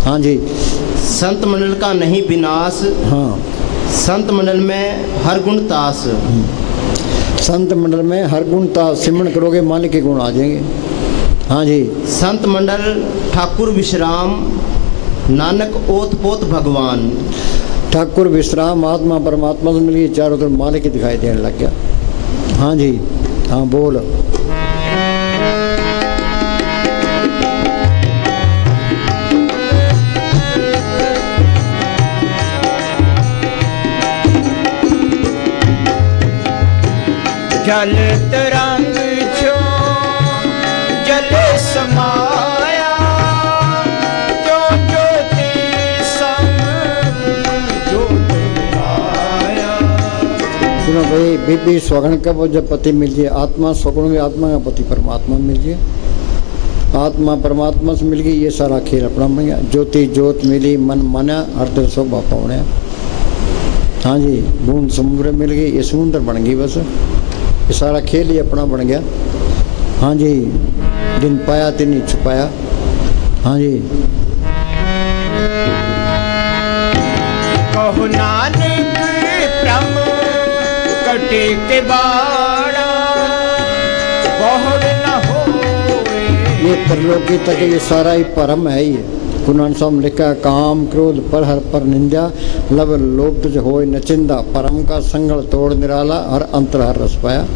हाँ जी, संत मंडल का नहीं विनाश। हाँ, संत मंडल में हर गुण तास। संत मंडल में हर गुण तास। सिमरण करोगे मालिक के गुण आ जाएंगे। हाँ जी, संत मंडल ठाकुर विश्राम, नानक ओत पोत भगवान। ठाकुर विश्राम, आत्मा परमात्मा से मिली, चारों तरफ मालिक ही दिखाई देने लग गया। हाँ जी, हाँ बोल। जल तरंग छो जल समाया, जो ज्योति संग ज्योत आया। सुनो भाई, बीबी स्वगण का वो जब पति मिल जाए, आत्मा स्वगुण में आत्मा का पति परमात्मा मिल जाए, आत्मा परमात्मा से मिल गई, ये सारा खेल अपना बन गया। ज्योति ज्योत मिली, मन माना, हर सब बापा होने। हाँ जी, बूंद समुद्र मिल गई, ये समुद्र बन गई बस। ये सारा खेल ही अपना बन गया। हाँ जी, दिन पाया दिन ही छुपाया। हाँ जी, कहो नानक प्रम कटे के बाड़ा, बहुड़ न होए। ये त्रिलोकी तक ये सारा ही परम है। ये गुरु नानक साहब ने लिखा, काम क्रोध पर हर पर निंदा, लब लोभ तुझ होए न चिंदा, परम का संगल तोड़ निराला, हर अंतर हर रस पाया।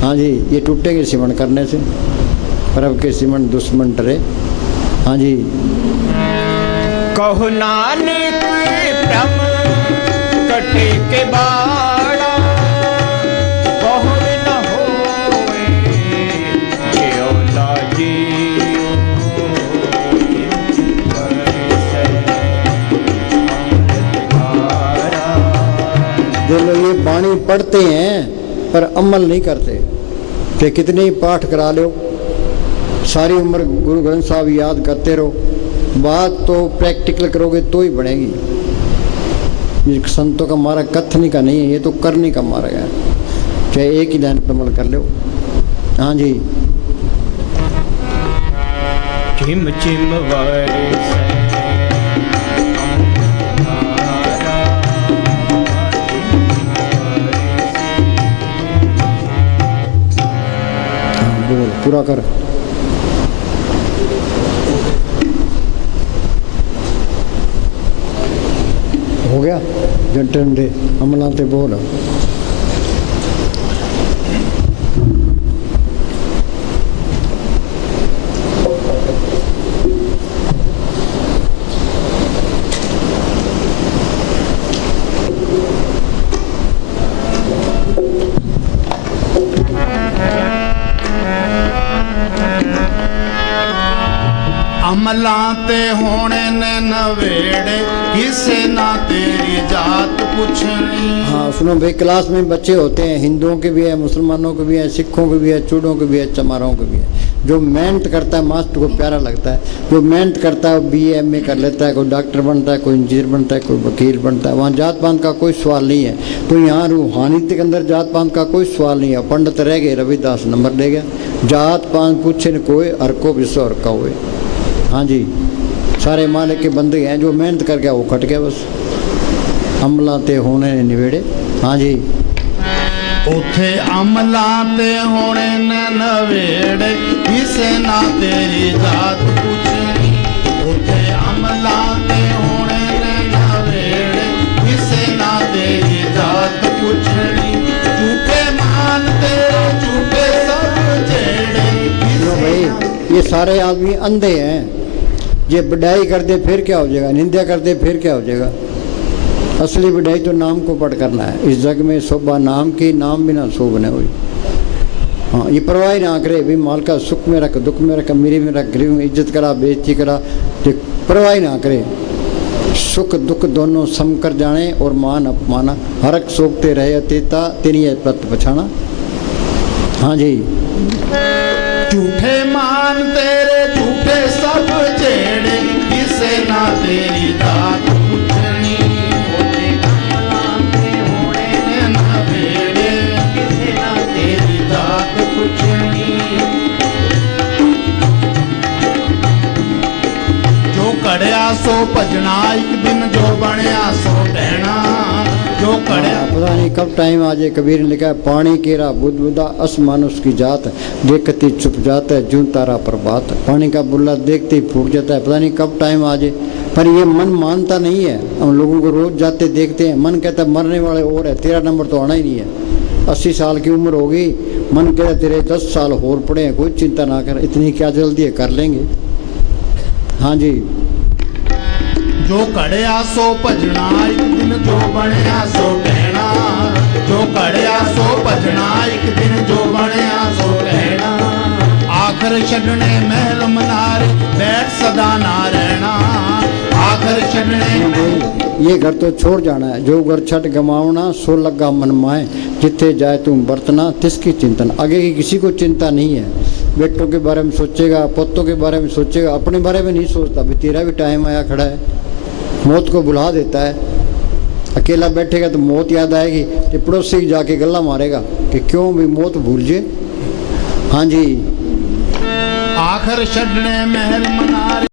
हाँ जी, ये टूटेंगे सिमरण करने से, परम के सिमरण दुश्मन डरे। हाँ जी, कहो नानक प्रम कटे के बाड़ा, बहुड़ न होए। जियो लाजियो बरसे अमृतधारा। जो लोग ये वाणी पढ़ते हैं पर अमल नहीं करते, चाहे कितने ही पाठ करा लो, सारी उम्र गुरु ग्रंथ साहब याद करते रहो, बात तो प्रैक्टिकल करोगे तो ही बढ़ेगी। ये संतों का मार्ग कथनी का नहीं है, ये तो करने का मार्ग है। चाहे एक ही लाइन पर अमल कर लो। हाँ जी, चिम चिम बरसे हाँ बोल, पूरा कर। हो गया जंटे अमलाते बोल। अमलां ते होने ने नवेड़े, किसे ना तेरी जात पुछनी। हाँ सुनो भाई, क्लास में बच्चे होते हैं, हिंदुओं के भी है, मुसलमानों के भी है, सिखों के भी है, चूड़ों के भी है, चमारों के भी है। जो मेहनत करता है मास्टर को प्यारा लगता है। जो मेहनत करता है वो BA MA कर लेता है, कोई डॉक्टर बनता है, कोई इंजीनियर बनता है, कोई वकील बनता है। वहाँ जात पात का कोई सवाल नहीं है। तो यहाँ रूहानियत के अंदर जात पात का कोई सवाल नहीं है। पंडित रह गए, रविदास नंबर ले गया। जात पात पूछे न कोई, हर को विश्व हर का हुए। हाँ जी, सारे मालिक के बंदे हैं, जो मेहनत कर गया वो खट गया बस। अमलाते होने निवेड़े। हाँ जी, ਉਥੇ ਅਮਲਾਂ ਤੇ ਹੋਣੇ ਨੇ ਨਵੇੜੇ ਕਿਸੇ ਨਾ ਤੇਰੀ ਜਾਤ ਪੁੱਛਣੀ ਉਥੇ ਅਮਲਾਂ ਤੇ ਹੋਣੇ ਨੇ ਨਵੇੜੇ ਕਿਸੇ ਨਾ ਤੇਰੀ ਜਾਤ ਪੁੱਛਣੀ ਝੂਠੇ ਮਾਨ तेरे झूठे सब जेड़े लो भाई ये सारे आदमी अंधे हैं। ये बढ़ाई कर दे फिर क्या हो जाएगा, निंदा कर दे फिर क्या हो जाएगा। असली बढ़ाई तो नाम को पढ़ करना है। इस जग में शोभा नाम की, नाम बिना शोभ न हुई। हाँ, ये परवाह ना करे भी माल का सुख में रख, दुख में रख, मेरी में रख, गरीब में इज्जत करा, बेइज्जती करा, तो परवाह ना करे। सुख दुख दोनों सम कर जाने और मान अपमाना हरक सोखते रहे अतीता तेरी प्रत पछाना। हाँ जी, झूठे मान तेरे झूठे सब जेड़े किसे ना तेरी जात पुछनी होते अमलां ते होणे ने नवेड़े किसे ना तेरी जात पुछनी जो कड़िया सो भजना एक दिन जो बनया सो डहना जो कड़िया पता नहीं कब टाइम आ जाए। कबीर ने लिखा है पानी केरा बुद्ध बुदा असमान उसकी जात देखती चुप जाता है जूं तारा प्रभात। पानी का बुल्ला देखते ही फूट जाता है। पता नहीं कब टाइम आ जाए, पर ये मन मानता नहीं है। हम लोगों को रोज जाते देखते हैं, मन कहता है मरने वाले और है, तेरा नंबर तो आना ही नहीं है। 80 साल की उम्र होगी, मन कहता है तेरे 10 साल और पड़े हैं, कोई चिंता ना कर, इतनी क्या जल्दी है, कर लेंगे। हाँ जी, जो कड़िया सो भजना एक दिन जो बनया सो कहना जो कड़िया सो भजना एक दिन जो बनया सो कहना आखिर छड़ने महल मनारे बैठ सदा ना रहना आखिर छड़ने ये घर तो छोड़ जाना है। जो घर छठ गमावना सो लगा मन माए जिथे जाए तुम बरतना तिसकी चिंतन। आगे की किसी को चिंता नहीं है। बेटों के बारे में सोचेगा, पोतों के बारे में सोचेगा, अपने बारे में नहीं सोचता। भी तेरा भी टाइम आया खड़ा है, मौत को बुला देता है। अकेला बैठेगा तो मौत याद आएगी, तो पड़ोसी जाके गल्ला मारेगा कि क्यों भी मौत भूल जे। हाँ जी, आखिर छड़ने महल मनारे